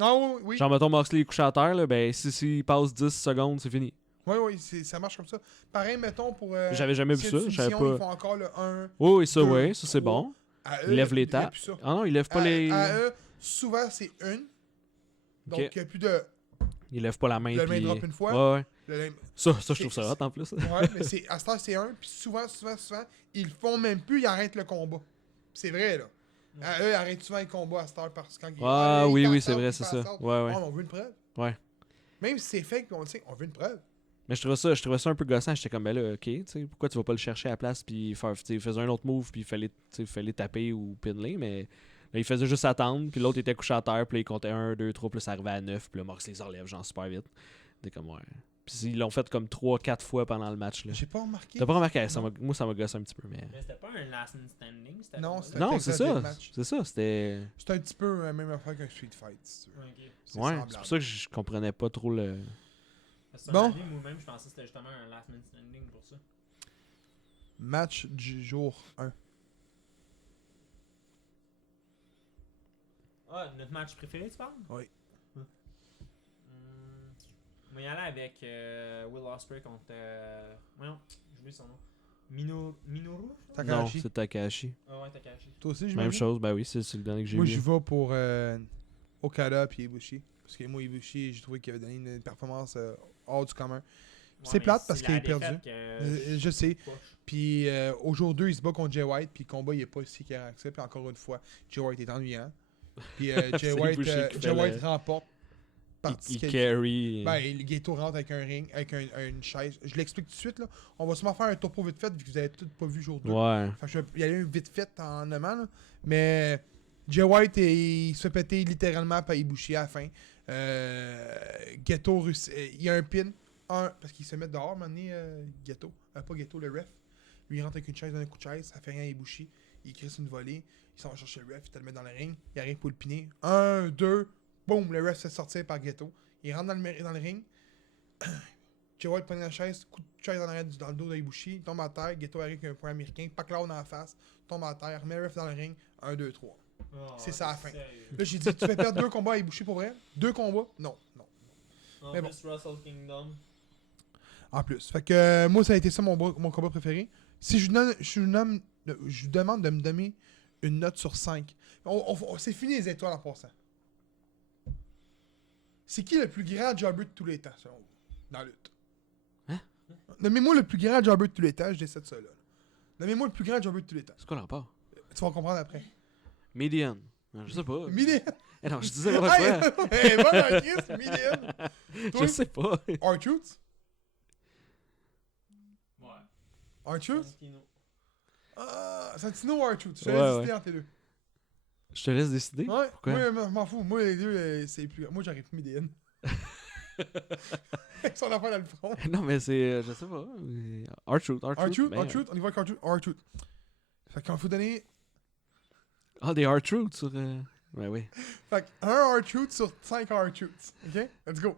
Ah oui, oui. Genre, mettons, Moxley est couché à terre, là, ben, s'il passe 10 secondes, c'est fini. Oui, oui, ça marche comme ça. Pareil, mettons, pour... J'avais jamais vu s'il y ça, a une je savais soumission, pas. Ils font encore le 1. Oh, oui, ça, deux, ouais, ça c'est trois. bon. À Il lève les il y a tapes. plus ça. Ah non, il lève pas les. À eux, souvent, c'est une. Donc, Ok. il n'y a plus de... Il lève pas la main. Le main puis- drop une fois. Ouais, ouais. le- Ça, je trouve ça hot en plus. Ouais, mais à cette heure, c'est un. Puis souvent, ils le font même plus, ils arrêtent le combat. C'est vrai, là. À eux, ils arrêtent souvent les combats à cette heure parce que quand ils... Ah ils oui, passent oui, c'est out, vrai, ils c'est passent ça. out. Ouais, ouais. Ah, mais on veut une preuve. Ouais. Même si c'est fake, puis on le sait, on veut une preuve. Mais je trouvais ça un peu gossant. J'étais comme, ben là, ok, tu sais, pourquoi tu vas pas le chercher à la place puis faire, tu sais, il faisait un autre move puis il fallait taper ou pinler, mais là, il faisait juste attendre, puis l'autre était couché à terre, puis là, il comptait 1, 2, 3, puis là, ça arrivait à 9, puis là, Mox les enlève, genre super vite. T'es comme, ouais. Puis ils l'ont fait comme 3-4 fois pendant le match, là. J'ai pas remarqué. T'as pas remarqué? Non. Moi, ça m'a gossé un petit peu, mais. Mais c'était pas un last man standing. C'était Non, pas- c'était- Non, un c'est Texas ça. Death Match. C'est ça, c'était. C'est un petit peu la même affaire qu'un Street Fight, si tu veux. Ok. C'est Ouais, semblable. c'est pour ça que je comprenais pas trop le. Parce que Bon. moi-même, je pensais que c'était justement un last man standing pour ça. Match du jour 1. Ah, notre match préféré, tu parles? Oui. On va y aller avec Will Ospreay contre. Voyons, j'oublie son nom. Minoru? je crois? Non, Takahashi. c'est Takahashi. Ah ouais, Takahashi. Toi aussi, je Même chose, ben oui, c'est le dernier que j'ai Moi, vu. je vais pour Okada puis Ibushi. Parce que moi, Ibushi, j'ai trouvé qu'il avait donné une performance hors du commun. C'est mais plate parce c'est qu'il la est perdu. défaite que Je sais. push. Puis au jour 2, il se bat contre Jay White. Puis le combat, il est pas si carré que ça. Puis encore une fois, Jay White est ennuyant. Puis C'est Jay White, Ibushi qui Jay fait White le- remporte. par Il disqualification. carry. Ben, le Gato rentre avec un ring, avec une chaise. Je l'explique tout de suite, là. On va sûrement faire un topo vite fait, vu que vous avez tout pas vu jour 2. Ouais. Fait que je vais y aller vite fait en amont, là. Mais Jay White, il se fait péter littéralement par Ibushi à la fin. Gato, il y a un pin. Parce qu'il se met dehors, à un moment donné, Gato. Pas Gato, le ref. Lui, il rentre avec une chaise, donne un coup de chaise, ça fait rien à Ibushi. Il crisse une volée. Il s'en va chercher le ref, il te le met dans le ring. Il arrive pour le piner. 1, 2, boum, le ref se fait sortir par Gato. Il rentre dans le ring. Jay White prend la chaise, coup de chaise dans le dos d'Ibushi, tombe à terre. Gato arrive avec un point américain, pack là dans la face, tombe à terre, met le ref dans le ring. 1, 2, 3. Ah, C'est ça à la fin. sérieux. Là, j'ai dit, tu fais perdre 2 combats à Ibushi pour vrai? 2 combats? Non. En Mais plus, Wrestle Kingdom. En plus. Fait que moi, ça a été ça mon combat préféré. Si je vous demande de me donner une note sur 5. C'est fini les étoiles en passant. C'est qui le plus grand jobber de tous les temps, selon vous, dans la lutte? Hein? Nommez-moi le plus grand jobber de tous les temps, je décide ça là. Nommez-moi le plus grand jobber de tous les temps. C'est quoi le rapport? Tu vas comprendre après. Median. Je sais pas. Million! Eh non, je disais pas Hey, quoi. hey, bon, Chris, Million! Je Toi? sais pas. R-Truth? Ouais. R-Truth? Santino. Santino ou R-Truth? Je te Ouais, laisse ouais. décider entre les deux. Je te laisse décider. Ouais, Pourquoi? moi, je m'en fous. Moi, les deux, c'est plus. Moi, j'aurais pris Midian. Avec son affaire dans le front. Non, mais c'est. Je sais pas. R-Truth. R-Truth, ben, R-Truth, on y va avec R-Truth. R-Truth. Fait qu'on faut donner. Ah, des R-Truth sur. Ouais, oui. Fait que 1 R-Truth sur 5 R-Truths. Ok? Let's go.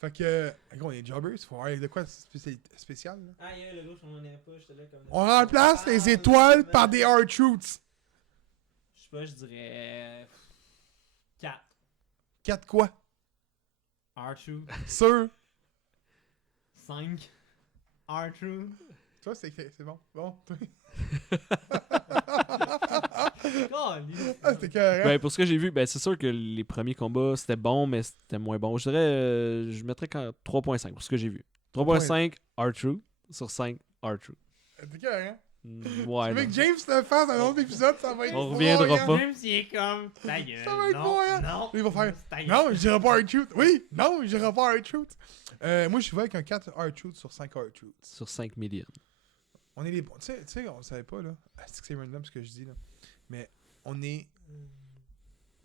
Fait que. On est jobbers, faut avoir de quoi de spécial, là. Ah, yeah, le gauche, on en avait pas. J'étais là comme. On remplace les étoiles par des R-Truths. Je sais pas, je dirais. 4. 4 quoi? R2. Sûr. 5. R2. Toi, c'est bon. Bon, toi. Ah, c'était carré. Ben, pour ce que j'ai vu, ben, c'est sûr que les premiers combats, c'était bon, mais c'était moins bon. Je dirais. Je mettrais 3.5 pour ce que j'ai vu. 3.5 R-Truth sur 5 R-Truth. C'était carré. Ouais. Tu veux non. que James le fasse dans un autre épisode, ça va être. On reviendra broyant. pas. Même s'il est comme. Ta gueule. Ça va être non, broyant. non. Il va faire. Ta gueule. Non, je dirais pas R-Truth. Oui, non, je dirais pas R-Truth. Moi, je vais avec un 4 R-Truth sur 5 R-Truth. Sur 5 millions. On est les bons. Tu sais, on savait pas, là. C'est que c'est random ce que je dis, là. Mais on est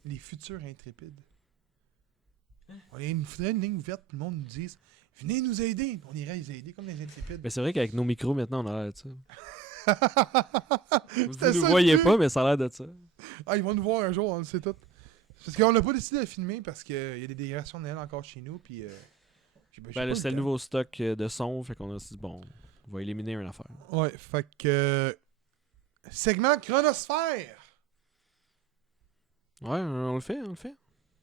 les futurs intrépides. On est faudrait une ligne verte, tout le monde nous dise venez nous aider. On irait les aider comme les intrépides. Ben, c'est vrai qu'avec nos micros, maintenant, on a l'air de ça. Vous C'était ne nous ça, voyez le truc. pas, mais ça a l'air de ça. Ah, ils vont nous voir un jour, on le sait tout. Parce qu'on n'a pas décidé de filmer parce qu'il y a des dégradations de Noël encore chez nous. Puis, j'ai Ben, pas là, eu c'était le temps. nouveau stock de son, fait qu'on a dit, bon, on va éliminer une affaire. Ouais, fait que. Segment chronosphère. Ouais, on le fait, on le fait.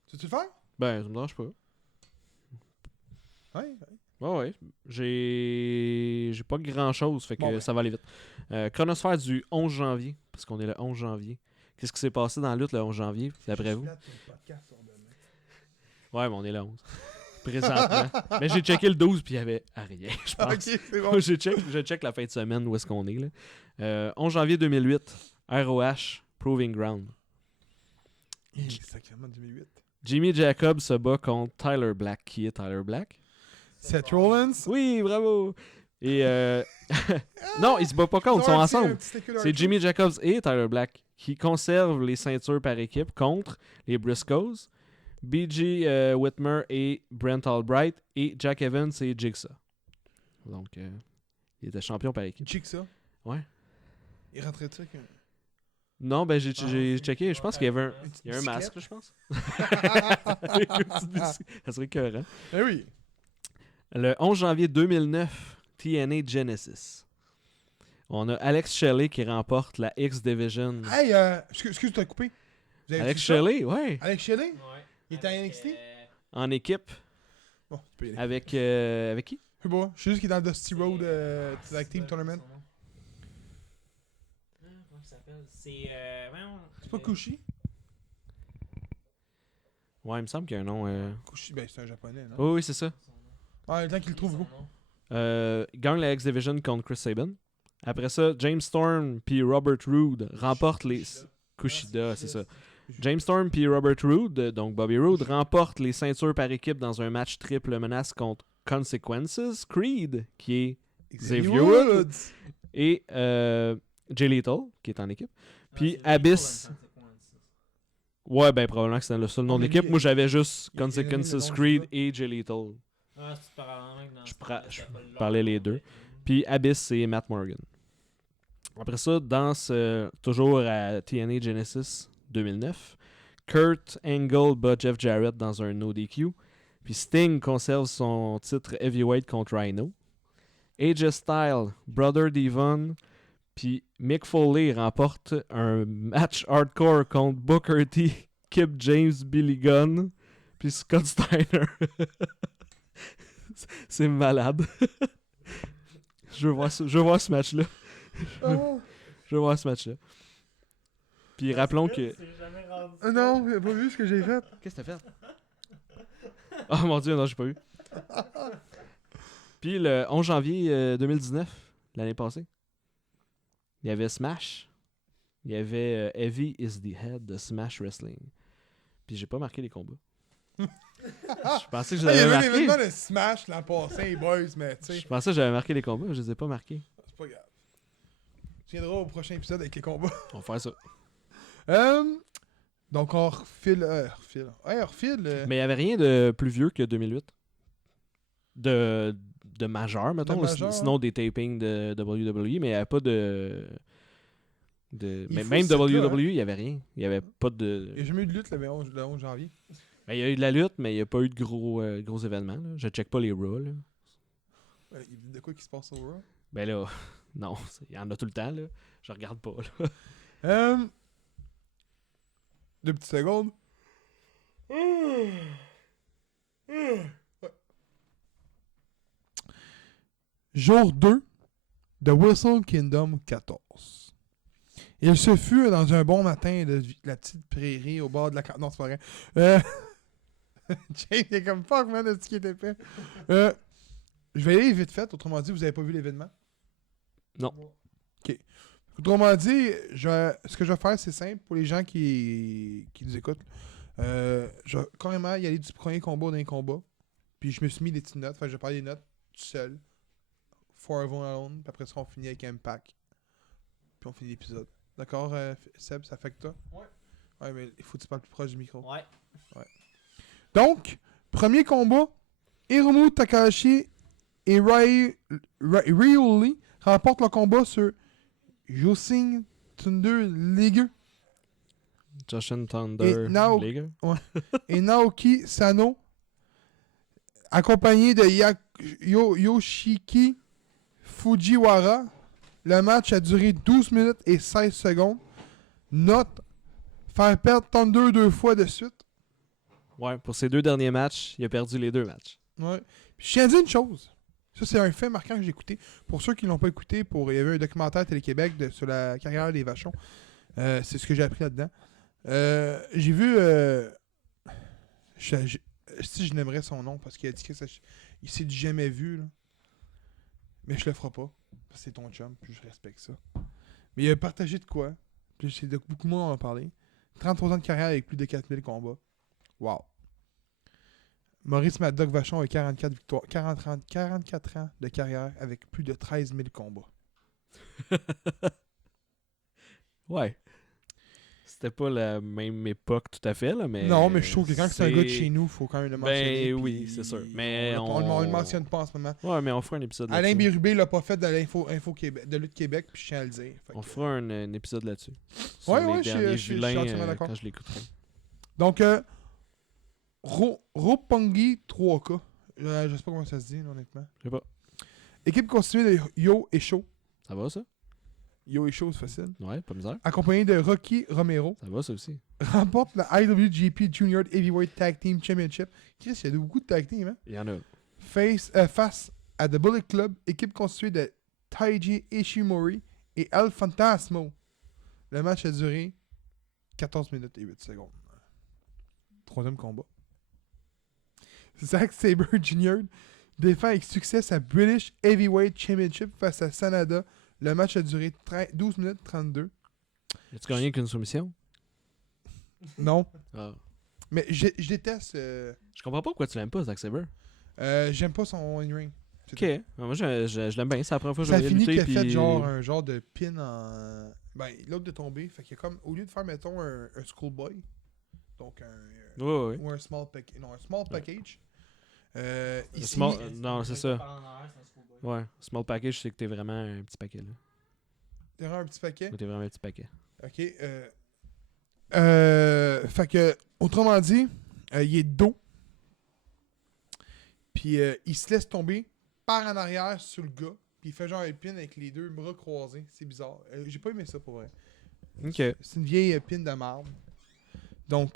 Tu veux-tu le faire? Ben, ça me dérange pas. Ouais. Ouais. J'ai pas grand chose, fait que Bon, ben. ça va aller vite. Chronosphère du 11 janvier, parce qu'on est le 11 janvier. Qu'est-ce qui s'est passé dans la lutte le 11 janvier, d'après vous? Ouais, mais on est le 11. Présentement. Mais j'ai checké le 12 puis il y avait rien, je pense. Ok, c'est bon. Moi, je check la fin de semaine où est-ce qu'on est. Là. 11 janvier 2008, ROH, Proving Ground. C'est sacrément 2008. Jimmy Jacobs se bat contre Tyler Black. Qui est Tyler Black? Seth Rollins. Oui, bravo! Et non, ils se battent pas contre, ils sont ensemble. C'est Jimmy Jacobs et Tyler Black qui conservent les ceintures par équipe contre les Briscoes, B.G. Whitmer et Brent Albright, et Jack Evans et Jigsaw. Donc, il était champion par équipe. Jigsaw. Ouais. Il rentrait-tu avec un... Non, ben j'ai checké, je pense qu'il y avait Une un petite masque, bicyclette? je pense. Ça serait écœurant. Eh oui. Le 11 janvier 2009, TNA Genesis. On a Alex Shelley qui remporte la X-Division. Hey, excuse, t'as coupé. Vous avez Alex vu ça? Shelley, ouais. Alex Shelley? Ouais. Il était à NXT? En équipe Bon, tu peux y aller. avec qui? Je sais pas. Je sais juste qu'il est dans le Dusty Road Tag Team Tournament. Comment il s'appelle? C'est. C'est pas Kushi? Ouais, il me semble qu'il y a un nom. Kushi, ben c'est un japonais, non? Oh, oui, c'est ça. Ah, le temps qu'il le trouve, gros. Gagne la X-Division contre Chris Sabin. Après ça, James Storm puis Robert Roode remportent les... Kushida, c'est ça. James Storm puis Robert Roode, donc Bobby Roode, remportent les ceintures par équipe dans un match triple menace contre Consequences, Creed, qui est Xavier Woods, et Jay Lethal, qui est en équipe. Puis Abyss. Ouais, ben probablement que c'était le seul nom de mais l'équipe. lui, Moi, j'avais juste il a mis le Consequences, nom, Creed je et Jay Lethal. Ah, c'est probablement que dans Je ce pra- temps-là, je c'était pas le parlais les leur, deux. mais- Puis Abyss, c'est Matt Morgan. Après ça, toujours à TNA Genesis 2009, Kurt Angle bat Jeff Jarrett dans un no DQ. Puis Sting conserve son titre heavyweight contre Rhino. AJ Styles, Brother Devon, puis Mick Foley remporte un match hardcore contre Booker T, Kip James, Billy Gunn, puis Scott Steiner. C'est malade. Je veux voir ce match-là. Je veux voir ce match-là. Puis rappelons que... C'est jamais rendu Non, il a pas vu ce que j'ai fait. Qu'est-ce que t'as fait? Oh mon dieu, non, j'ai pas vu. Puis le 11 janvier 2019, l'année passée, il y avait Smash. Il y avait Heavy is the Head de Smash Wrestling. Puis j'ai pas marqué les combats. Je pensais que Il y j'avais avait marqué. l'événement de Smash l'an passé, les boys, mais tu sais, Je pensais que j'avais marqué les combats, mais je les ai pas marqués. c'est pas grave. Tu viendras au prochain épisode avec les combats. On va faire ça. Donc on refile. Ouais, on refile. Mais il y avait rien de plus vieux que 2008. De majeur, mettons. De majeur. Sinon des tapings de WWE, mais il n'y avait pas de. Mais faut même ce site-là, WWE, il n'y avait rien. Il n'y avait pas de. Il n'y a jamais eu de lutte le 11 janvier. Ben, il y a eu de la lutte, mais il n'y a pas eu de gros événements. Là. Je check pas les Raw. Là. De quoi qui se passe au Raw? Ben là, non, il y en a tout le temps. Là. Je regarde pas. Là. 2 petites secondes. Ouais. Jour 2 de Wrestle Kingdom 14. Il se fut dans un bon matin de la petite prairie au bord de la... Non, c'est pas vrai. James est comme fuck, man, de ce qui était fait. Je vais aller vite fait. Autrement dit, vous avez pas vu l'événement? Non. OK. Autrement dit, ce que je vais faire, c'est simple pour les gens qui nous écoutent. Je vais carrément y aller du premier combat au dernier combat. Puis je me suis mis des petites notes. Enfin, je vais parler des notes tout seul. Forever Alone. Puis après ça, on finit avec Impact. Puis on finit l'épisode. D'accord, Seb, ça fait que toi? Ouais. Ouais, mais il faut que tu parles plus proche du micro. Ouais. Donc, premier combat. Hiromu Takahashi et Ryu Lee remportent le combat sur Jushin Thunder Liger Jushin Thunder. Et now- les gars. et Naoki Sano, accompagné de Yoshiki Fujiwara. Le match a duré 12 minutes et 16 secondes. Note, faire perdre Thunder 2 fois de suite. Ouais, pour ses 2 derniers matchs, il a perdu les 2 matchs. Ouais. Puis je tiens à dire une chose. Ça, c'est un fait marquant que j'ai écouté. Pour ceux qui ne l'ont pas écouté, il y avait un documentaire Télé-Québec sur la carrière des Vachons. C'est ce que j'ai appris là-dedans. J'ai vu... si je n'aimerais son nom, parce qu'il a dit que il s'est du jamais vu. Là. Mais je le ferai pas. Parce que c'est ton chum, puis je respecte ça. Mais il a partagé de quoi. Puis c'est de beaucoup moins en parler. 33 ans de carrière avec plus de 4000 combats. Wow. Maurice Mad Dog Vachon a 44 victoires, 44 ans de carrière avec plus de 13 000 combats. Ouais. C'était pas la même époque tout à fait, là, mais... Non, mais je trouve que quand c'est un gars de chez nous, il faut quand même le mentionner. Ben oui, puis c'est sûr. Mais on le mentionne pas en ce moment. Ouais, mais on fera un épisode Alain là-dessus. Bérubé l'a pas fait de l'Info Québec, de Lutte Québec, puis je tiens à le dire. Fait On que- fera un épisode là-dessus. Ouais, Sur ouais, les derniers je suis vilains, entièrement d'accord. quand je l'écouterai. Donc, Roppongi 3K. Je sais pas comment ça se dit, honnêtement. Je sais pas. Équipe constituée de Yo et Show. Ça va, ça? Yo et Show, c'est facile. Ouais, pas misère. Accompagné de Rocky Romero. Ça va, ça aussi. Remporte la IWGP Junior Heavyweight Tag Team Championship. Chris, il y a beaucoup de tag team, hein? Il y en a. Face à The Bullet Club, équipe constituée de Taiji Ishimori et El Fantasmo. Le match a duré 14 minutes et 8 secondes. Troisième combat. Zack Sabre Jr. défend avec succès sa British Heavyweight Championship face à Sanada. Le match a duré 12 minutes 32. As-tu gagné avec une soumission? Non. Ah. Mais je déteste... Je comprends pas pourquoi tu l'aimes pas, Zack Sabre. J'aime pas son in-ring. C'est Ok. Ah, moi, je l'aime bien. C'est la première fois que je Ça l'ai finit lutté. qu'il a fait puis- genre un genre de pin en. Ben, l'autre de tomber. Fait qu'il y a comme. Au lieu de faire, mettons, un schoolboy. Donc un. Ouais, ouais. Ou un small package. Non, un small package. Ici. Small- non, c'est ça. Par en arrière, c'est un schoolboy. Ouais. Small package, c'est que t'es vraiment un petit paquet, là. Il y aura un petit paquet. Ou t'es vraiment un petit paquet. Ok. Fait que, autrement dit, il est de dos. Puis il se laisse tomber par en arrière sur le gars. Puis il fait genre un pin avec les deux bras croisés. C'est bizarre. J'ai pas aimé ça pour vrai. Ok. C'est une vieille pin de marbre. Donc,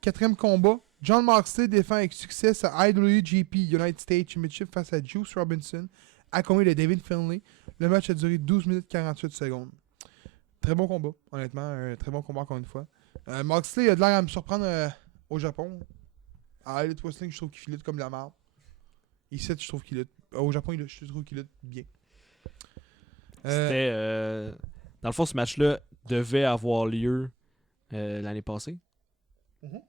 quatrième combat. John Moxley défend avec succès sa IWGP United States Championship face à Juice Robinson, accompagné de David Finlay. Le match a duré 12 minutes 48 secondes. Très bon combat, honnêtement. Un très bon combat encore une fois. Moxley a de l'air à me surprendre au Japon. À Elite Wrestling, je trouve qu'il lutte comme de la marde. Ici, je trouve qu'il lutte. Au Japon, je trouve qu'il lutte bien. C'était. Dans le fond, ce match-là devait avoir lieu l'année passée. Mhm.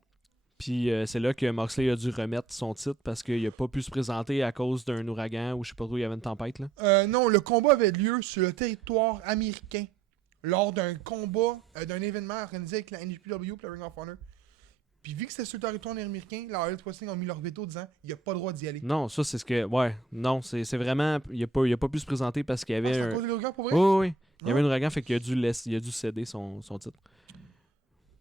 Puis c'est là que Moxley a dû remettre son titre parce qu'il a pas pu se présenter à cause d'un ouragan ou je sais pas trop, il y avait une tempête. Là. Non, le combat avait lieu sur le territoire américain lors d'un combat, d'un événement organisé avec la NJPW et la Ring of Honor. Puis vu que c'était sur le territoire américain, la Elite Wrestling ont mis leur veto disant il n'y a pas le droit d'y aller. Non, ça c'est ce que. Ouais, non, c'est vraiment. Il a pas pu se présenter parce qu'il y Ah, avait c'est à un. cause de l'ouragan pour vrai? Oui, oui. Il y avait Ah. un ouragan, fait qu'il a dû céder son titre.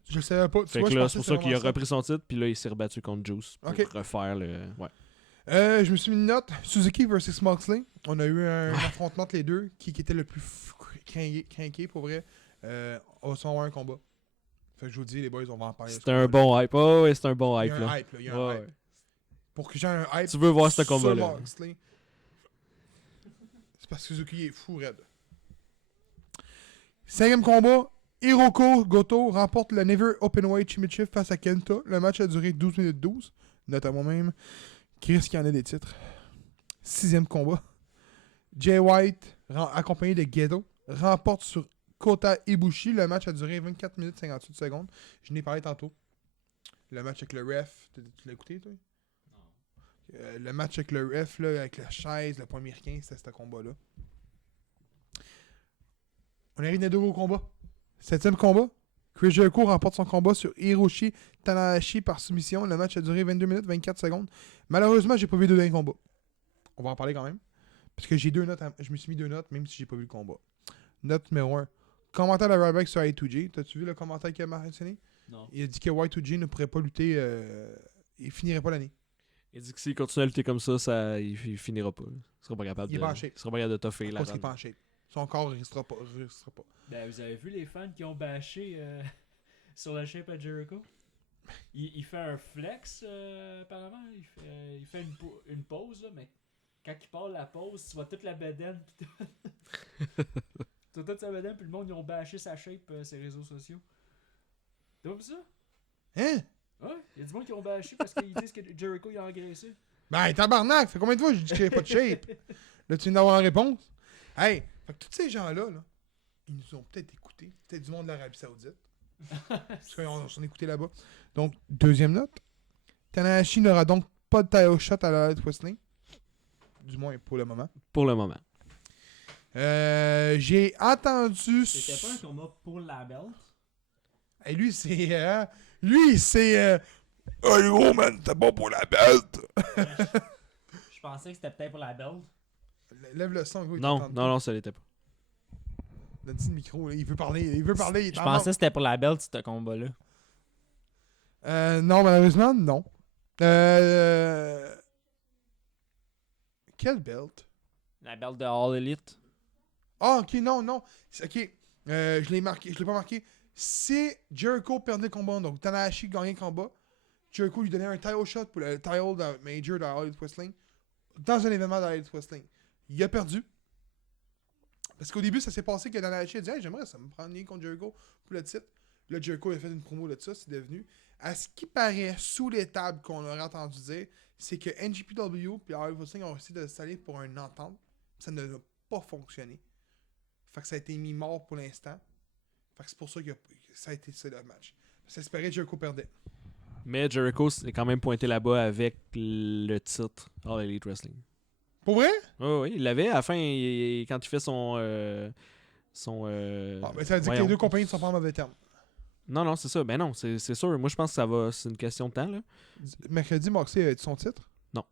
Je le savais pas. Tu Fait vois, que je là, pensais c'est pour que ça c'était qu'il a vraiment repris son titre, puis là, il s'est rebattu contre Juice pour Ok. refaire le. Ouais. Je me suis mis une note. Suzuki versus Moxley. On a eu un affrontement entre les deux. Qui était le plus craqué pour vrai. On va avoir un combat. Fait que je vous dis, les boys, on va en parler. C'était un bon hype. Oh, ouais, c'est un bon Il y hype, a là. un hype, là. Il y a un Ouais, hype. ouais. Pour que j'ai un hype. Tu veux voir ce sur combat-là. Moxley, c'est parce que Suzuki est fou raide. Cinquième combat. Hiroko Goto remporte le Never Openweight Championship face à Kenta. Le match a duré 12 minutes 12. Note à moi-même. Chris qui en a des titres. Sixième combat. Jay White, accompagné de Gedo, remporte sur Kota Ibushi. Le match a duré 24 minutes 58 secondes. Je n'ai parlé tantôt. Le match avec le ref. Tu l'as écouté, toi? Le match avec le ref, là, avec la chaise, le point américain, c'était ce combat-là. On arrive à deux gros combats. Septième combat. Chris Jericho remporte son combat sur Hiroshi Tanahashi par soumission. Le match a duré 22 minutes 24 secondes. Malheureusement, j'ai pas vu deux derniers combats. On va en parler quand même. Parce que j'ai deux notes. Je me suis mis deux notes, même si j'ai pas vu le combat. Note numéro 1. Commentaire de Ryback sur Y2J. T'as-tu vu le commentaire qu'il a mentionné? Non. Il a dit que Y2J ne pourrait pas lutter. Il finirait pas l'année. Il dit que s'il continue à lutter comme ça, il finira pas. Il sera pas capable Il est pas en shape. Il sera pas capable de toffer la Parce qu'il est run. pas en shape. Son corps ne restera pas. Ben, vous avez vu les fans qui ont bâché sur la shape à Jericho? Il fait un flex, apparemment. Il fait une pause, là, mais quand il part la pause, tu vois toute la bedaine. Pis tout. Tu vois toute sa bedaine, puis le monde, ils ont bâché sa shape ses réseaux sociaux. T'as pas vu ça? Hein? Ouais, il y a du monde qui ont bâché parce qu'ils disent que Jericho il a engraissé. Ben, tabarnak! Fait combien de fois j'ai dit qu'il n'y avait pas de shape? Là, tu viens d'avoir la réponse? Hey! Fait que tous ces gens-là, là, ils nous ont peut-être écoutés. Peut-être du monde de l'Arabie Saoudite. Parce qu'on s'en écoutait là-bas. Donc, deuxième note. Tanahashi n'aura donc pas de title shot à la Elite Wrestling. Du moins pour le moment. Pour le moment. J'ai entendu... C'était pas un combat pour la belt? Et lui, c'est... lui, c'est... Hey, gros, man, t'es pas pour la belt! Je pensais que c'était peut-être pour la belt. Lève le son, gros. Non, ça l'était pas. Donne-lui le micro, là. Il veut parler, il est Je en pensais que c'était pour la belt, ce combat-là. Non, malheureusement, non. Quelle belt? La belt de All Elite. Ah, ok, non. Ok, je l'ai pas marqué. Si Jericho perdait le combat, donc Tanahashi gagnait le combat, Jericho lui donnait un title shot pour le title de Major de All Elite Wrestling dans un événement de All Elite Wrestling. Il a perdu. Parce qu'au début, ça s'est passé que Tanahashi a dit hey, j'aimerais ça me prendre lien contre Jericho pour le titre. Là, Jericho a fait une promo de ça, c'est devenu. À ce qui paraît, sous les tables qu'on aurait entendu dire, c'est que NJPW et All Elite Wrestling ont essayé de s'aller pour une entente. Ça n'a pas fonctionné. Fait que ça a été mis mort pour l'instant. Fait que c'est pour ça que ça a été ça le match. Ça espérait que Jericho perdait. Mais Jericho s'est quand même pointé là-bas avec le titre All Elite Wrestling. Pour vrai? Oui, il l'avait. À la fin, quand il fait son... Mais ça veut dire que voyons. les deux compagnies ne sont pas en mauvais terme. Non, c'est ça. Ben non, c'est sûr. Moi, je pense que c'est une question de temps, là. Mercredi, Moxley a son titre? Non.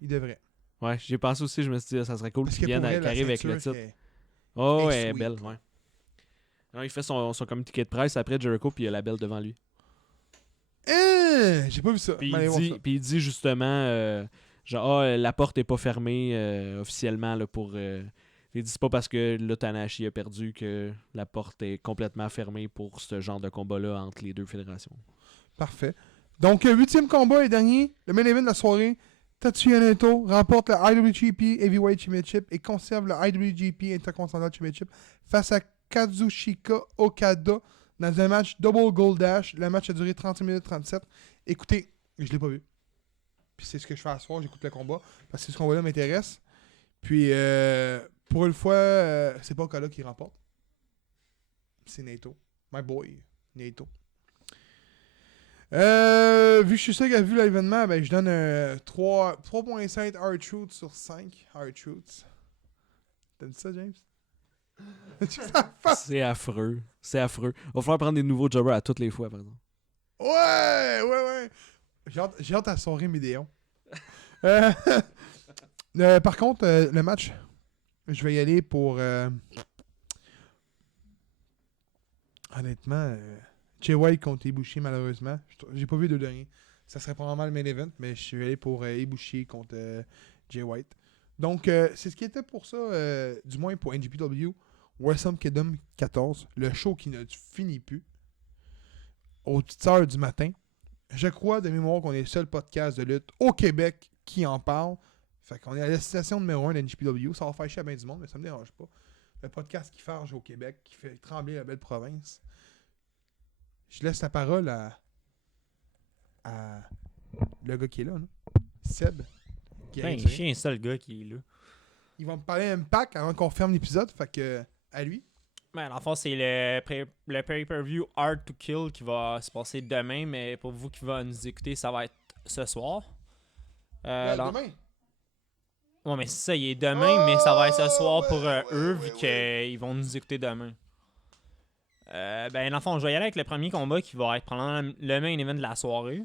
Il devrait. Ouais, j'y ai pensé aussi. Je me suis dit, ça serait cool Parce qu'il que pour vienne, vrai, qu'il la arrive avec le ceinture, titre. est- Oh, est elle est sweet. belle, ouais. Non, il fait son communiqué de presse après Jericho, puis il y a la belle devant lui. J'ai pas vu ça. Puis Mais allez voir ça. il dit justement, genre, la porte est pas fermée officiellement là, pour... il dit c'est pas parce que là, Tanahashi a perdu que la porte est complètement fermée pour ce genre de combat-là entre les deux fédérations. Parfait. Donc, 8e combat et dernier, le main event de la soirée. Tatsuya Naito remporte le IWGP Heavyweight Championship et conserve le IWGP Intercontinental Championship face à Kazuchika Okada dans un match Double Gold Dash. Le match a duré 30 minutes 37. Écoutez, je l'ai pas vu. Puis c'est ce que je fais à soir, j'écoute le combat parce que ce combat-là m'intéresse. Puis, pour une fois, c'est pas Okada qui remporte. C'est Naito. My boy, Naito. Vu que je suis sûr qu'il a vu l'événement, ben je donne un 3.5 R-Truth sur 5 R-Truths. T'as dit ça, James? C'est affreux. C'est affreux. Va falloir prendre des nouveaux jobbers à toutes les fois, par exemple. Ouais. J'ai hâte à la soirée Médéon. Par contre, le match, je vais y aller pour... honnêtement... Jay White contre Ibushi, malheureusement. J'ai pas vu de dernier. Ça serait probablement le main event, mais je suis allé pour Ibushi contre Jay White. Donc, c'est ce qui était pour ça, du moins pour NJPW. Wrestle Kingdom 14, le show qui ne finit plus. Aux 10h du matin. Je crois de mémoire qu'on est le seul podcast de lutte au Québec qui en parle. Fait qu'on est à la destination numéro 1 de NJPW. Ça va faire chier à bien du monde, mais ça me dérange pas. Le podcast qui farge au Québec, qui fait trembler la belle province. Je laisse la parole à le gars qui est là, non? Seb. Qui Ben, arrive je suis un seul gars qui est là. Il va me parler Impact avant qu'on ferme l'épisode, fait que à lui. Ben, en fait, c'est le pay-per-view Hard to Kill qui va se passer demain, mais pour vous qui va nous écouter, ça va être ce soir. Demain. Ouais, mais c'est ça, il est demain, mais ça va être ce soir pour eux, vu ouais. qu'ils vont nous écouter demain. Ben, dans le fond, je vais y aller avec le premier combat qui va être pendant le main event de la soirée.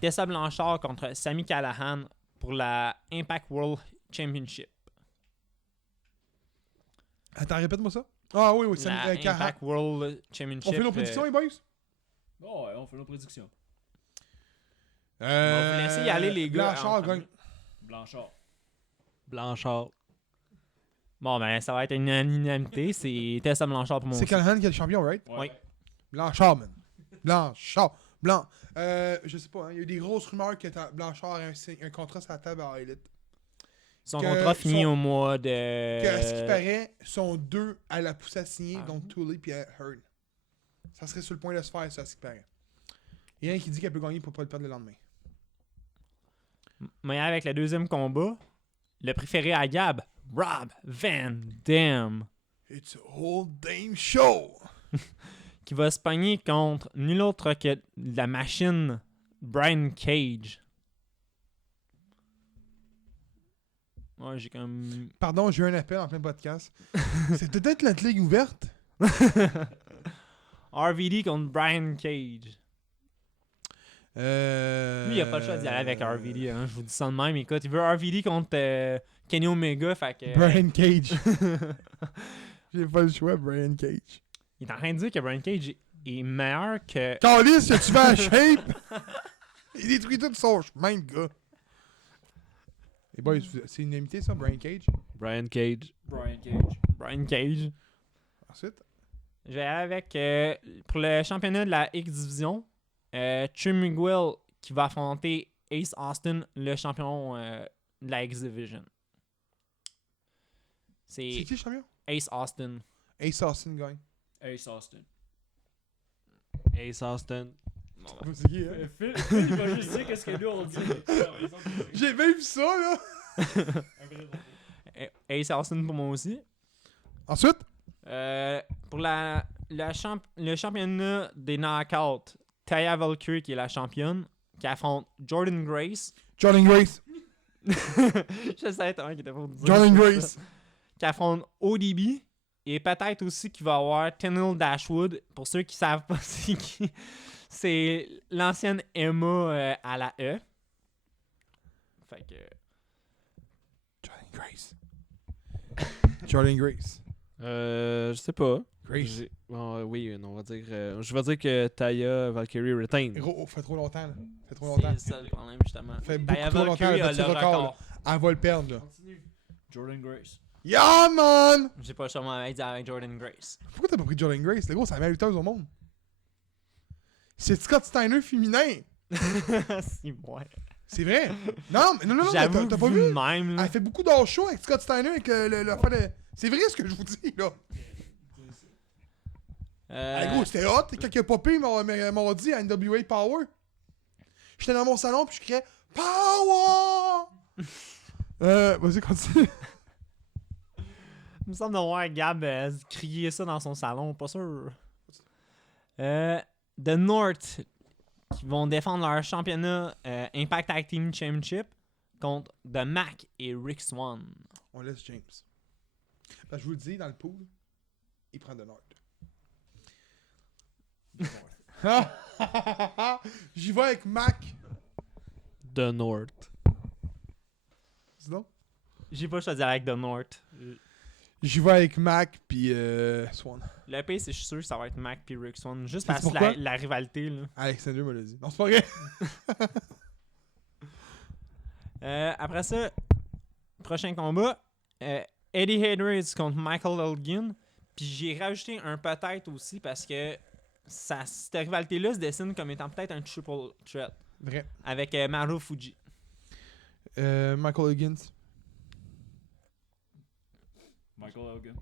Tessa Blanchard contre Sami Callihan pour la Impact World Championship. Attends, répète-moi ça. Ah oui, La Sami Callihan. Impact World Championship. On fait nos prédictions, les boys? Bon, ouais, on fait nos prédictions. On va vous laisser y aller, les gars. Blanchard en gagne. Blanchard. Bon, ben, ça va être une unanimité. C'est Tessa Blanchard pour mon C'est Callihan qui est le champion, right? Oui. Blanchard, man. Blanchard. Je sais pas, hein, il y a eu des grosses rumeurs que Blanchard a un contrat sur la table à Elite. Son Que contrat finit son- au mois de. Que, à ce qui paraît, sont deux à la pousse à signer, Ah. donc Tully et Hearn. Ça serait sur le point de se faire, ça, à ce qui paraît. Il y a un qui dit qu'elle peut gagner pour pas le perdre le lendemain. Mais avec le deuxième combat, le préféré à Gab, Rob Van Dam, It's a whole damn show! qui va se pogner contre nul autre que la machine Brian Cage. Ouais, j'ai comme. Pardon, j'ai eu un appel en plein podcast. C'est peut-être la ligue ouverte? RVD contre Brian Cage. Lui, il a pas le choix d'y aller avec Euh, RVD. Hein. Je vous dis ça de même. Écoute, il veut RVD contre Kenny Omega. Fait que. Brian Cage. J'ai pas le choix, Brian Cage. Il est en train de dire que Brian Cage est meilleur que. Carlis, tu vas à shape? Il détruit tout son chemin, le gars. Et boys, c'est une unanimité, ça, Brian Cage? Brian Cage. Brian Cage. Brian Cage. Ensuite? Je vais aller avec. Pour le championnat de la X-Division, Trim Miguel qui va affronter Ace Austin, le champion de la X-Division. C'est C'est qui le champion? Ace Austin. Ace Austin gagne. Ace Austin. Ace Austin. C'est qui, hein? Phil, il va juste dire qu'est-ce que nous on dit. J'ai même vu ça, là! Ace Austin pour moi aussi. Ensuite? Pour le championnat des knockouts, Taya Valkyrie qui est la championne, qui affronte Jordan Grace. Jordan Grace. Je savais tellement qu'il était pour dire Jordan ça. Grace. Qui affronte ODB. Et peut-être aussi qu'il va avoir Tenille Dashwood. Pour ceux qui savent pas c'est qui, c'est l'ancienne Emma à la E. Fait que. Jordan Grace. Jordan Grace. Je sais pas. Grace. Bon, oui, non, on va dire. Je vais dire que Taya Valkyrie retain. Gros, fait trop longtemps, là. Fait trop C'est longtemps. ça le problème, justement. Fait beaucoup Taya trop longtemps, Valkyrie elle a a battu le le record, record. Elle va le perdre, là. Continue. Jordan Grace. Yeah, man! J'ai pas le choix avec Jordan Grace. Pourquoi t'as pas pris Jordan Grace? Le gros, c'est la meilleure lutteuse au monde. C'est Scott Steiner féminin. Si, ouais. C'est vrai. Non, mais non, J'avoue, t'as pas vu vu? de même, là. Elle fait beaucoup d'or show avec Scott Steiner avec l'affaire de... C'est vrai ce que je vous dis, là. Hey, gros, c'était hot. Quand il a popé, il m'a dit à NWA Power. J'étais dans mon salon, puis je criais « Power! » Vas-y, continue. Il me semble de voir Gab crier ça dans son salon, pas sûr. The North qui vont défendre leur championnat Impact Tag Team Championship contre The Mac et Rick Swann. On laisse James. Parce que je vous le dis, dans le pool, il prend The North. J'y vais avec Mac. The North. Sinon? J'ai pas choisi avec The North. J'y vais avec Mac puis Swan. Le pire, c'est je suis sûr que ça va être Mac puis Rick Swann. Juste Sais-tu parce que pourquoi? la rivalité, là. Alexander me l'a dit. Non, c'est pas vrai. Après ça, prochain combat, Eddie Hayes contre Michael Elgin. Puis j'ai rajouté un peut-être aussi parce que cette rivalité-là se dessine comme étant peut-être un triple threat Vrai. avec Maru Fuji. Michael Higgins. Michael Hogan.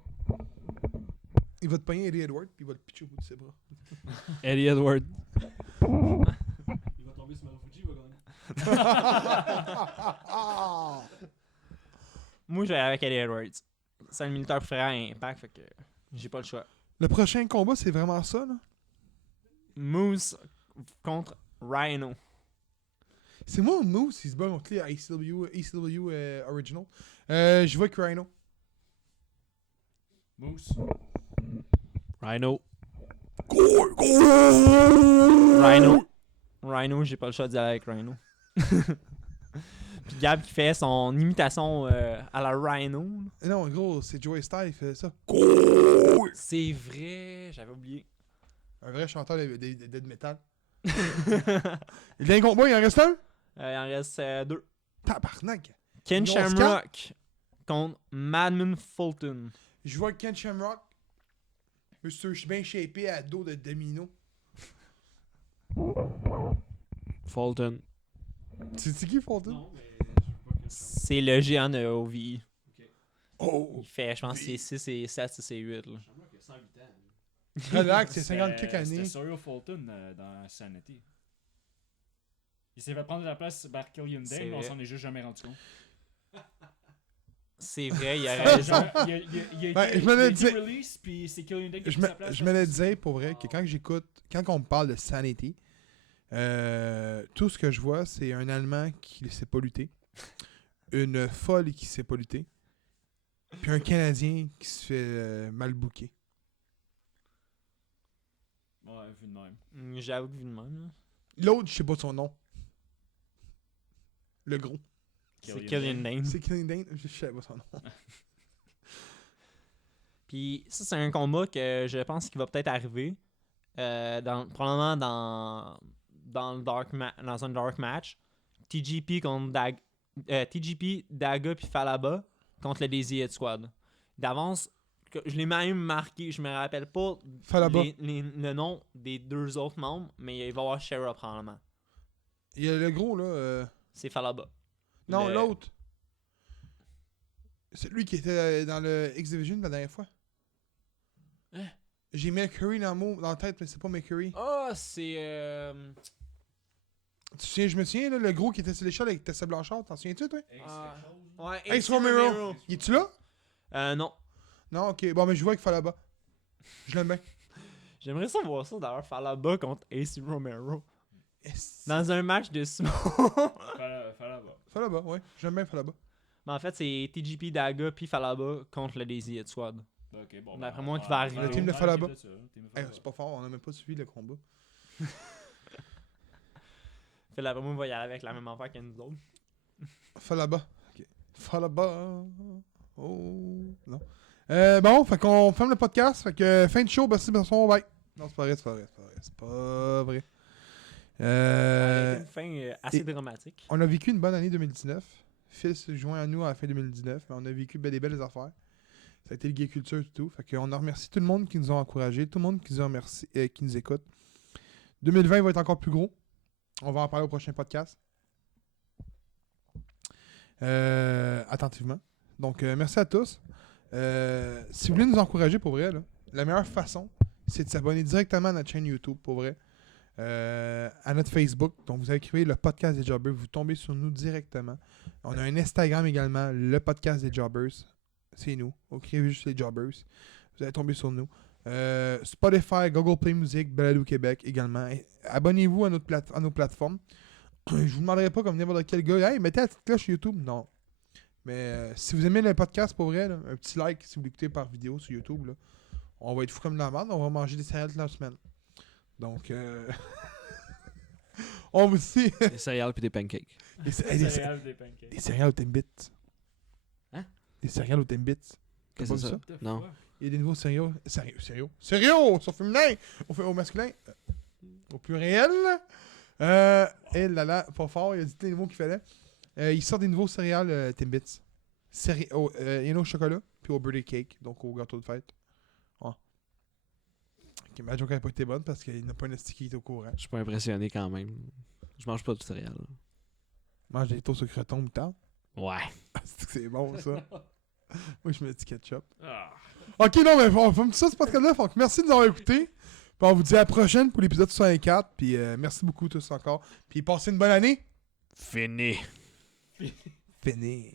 Il va te pogner Eddie Edward puis il va te pitcher au bout de ses bras. Eddie Edward. Il va tomber sur Marufuji, il va gagner. Moi, je vais aller avec Eddie Edwards. C'est un militaire préféré à Impact, fait que j'ai pas le choix. Le prochain combat, c'est vraiment ça, là? Moose contre Rhino. C'est moi ou Moose, il se bat contre les ECW Original. Je vais avec Rhino. Moose. Rhino. Rhino, j'ai pas le choix d'y aller avec Rhino. Puis Gab qui fait son imitation à la Rhino. Non, gros, c'est Joey Styles qui fait ça. C'est vrai, j'avais oublié. Un vrai chanteur de death metal. Il vient contre moi, il en reste un? Il en reste 2. Tabarnak. Ken Ils ont Shamrock contre Madman Fulton. Je vois Ken Shamrock. Monsieur, je suis bien shapé à dos de domino. Fulton. C'est qui Fulton? Non, mais je veux pas que ça. C'est le géant de OVI. Oh! Il fait, je pense, c'est 6 et 7, 6 et 8. Là. J'aimerais que 108 ans. Relax, c'est 50 quelques années. C'était Sawyer Fulton dans Sanity. Il s'est fait prendre la place par Killian C'est Dane, mais on vrai. s'en est juste jamais rendu compte. C'est vrai, il a raison. Il a Ben, été je me l'ai été dit. release, puis c'est Killian Dane qui a Je pris sa place. me l'ai dit pour vrai que quand j'écoute, quand on me parle de Sanity, tout ce que je vois, c'est un Allemand qui ne sait pas lutter. une folle qui s'est pas lutter. Puis un Canadien qui se fait mal booker. Ouais, vu de même. J'avoue que vu de même, là. L'autre, je sais pas son nom. Le gros. C'est Killian Dane. C'est Killian Dane, je sais pas son nom. Puis ça, c'est un combat que je pense qu'il va peut-être arriver. Probablement dans un dark match. TGP contre TGP, Daga puis Falaba contre le Lazy Head Squad. D'avance, je l'ai même marqué, je me rappelle pas Falaba. le nom des deux autres membres, mais il va y avoir Shera probablement. Il y a le gros, là. C'est Falaba. Non, Le- l'autre. C'est lui qui était dans le X-Division la dernière fois. Hein? J'ai mis Curry dans la tête, mais c'est pas McCurry. Ah, c'est. Je me souviens, là, le gros qui était sur l'échelle avec Tessa Blanchard, t'en souviens-tu, toi? Ouais, Ace Romero. Il est-tu là? Non. Non, ok. Bon, mais je vois avec Falaba. Je l'aime bien. J'aimerais ça voir ça d'ailleurs, Falaba contre Ace Romero. Yes. Dans un match de sumo. Falaba. Falaba, ouais. J'aime bien Falaba. Mais en fait, c'est TGP Daga puis Falaba contre le Lazy Head Squad. Ok, bon. D'après moi, qui va arriver. Le team de Falaba. Team de Hey, Falaba. c'est pas fort, on a même pas suivi le combat. Fait d'après moi, il va y aller avec la même affaire que nous autres. Falaba. Ok. Falaba. Oh. Non. Bon, fait qu'on ferme le podcast. Fait que fin de show, merci, bonsoir, bye. Non, c'est pas vrai, c'est pas vrai, c'est pas vrai. C'est pas vrai. Avec une fin assez et- dramatique. On a vécu une bonne année 2019. Phil se joint à nous à la fin 2019, mais on a vécu des belles affaires. Ça a été le gay culture et tout. Fait qu'on a remercié tout le monde qui nous a encouragés, tout le monde qui nous a remercié, qui nous écoute. 2020 va être encore plus gros. On va en parler au prochain podcast. Attentivement. Donc, merci à tous. Si vous voulez nous encourager, pour vrai, là, la meilleure façon, c'est de s'abonner directement à notre chaîne YouTube, pour vrai. À notre Facebook. Donc, vous écrivez le podcast des Jobbers. Vous tombez sur nous directement. On a un Instagram également, le podcast des Jobbers. C'est nous. Vous écrivez juste les Jobbers. Vous allez tomber sur nous. Spotify, Google Play Music, Balado Québec également. Et abonnez-vous à nos plateformes. Je vous demanderai pas comme n'importe quel gars, hey, mettez la petite cloche YouTube. Non. Mais si vous aimez le podcast, pour vrai, là, un petit like si vous l'écoutez par vidéo sur YouTube. Là, on va être fou comme de la merde. On va manger des céréales toute la semaine. Donc, on vous dit. Des céréales puis des pancakes. Des Céréales, des pancakes. des céréales au Timbits. Hein? Des céréales au Timbits. Qu'est-ce pas que c'est vu ça? Non. Il y a des nouveaux céréaux. Sérieux, sur féminin. Au masculin. Au pluriel. Et là là, pas fort, il a dit les mots qu'il fallait. Il sort des nouveaux céréales Timbits. Il y en a au chocolat, puis au birthday cake, donc au gâteau de fête. Ouais. Ok, ma joke n'a pas été bonne parce qu'il n'a pas un esti qui est au courant. Je suis pas impressionné quand même. Je mange pas de céréales. Mange des toasts au creton moutarde. Ouais. C'est que c'est bon ça. Moi je mets du ketchup. Ah. Ok, non, mais on fait ça ce podcast-là. Donc merci de nous avoir écoutés. Puis on vous dit à la prochaine pour l'épisode 64. Puis merci beaucoup tous encore. Puis passez une bonne année. Fini. Fini.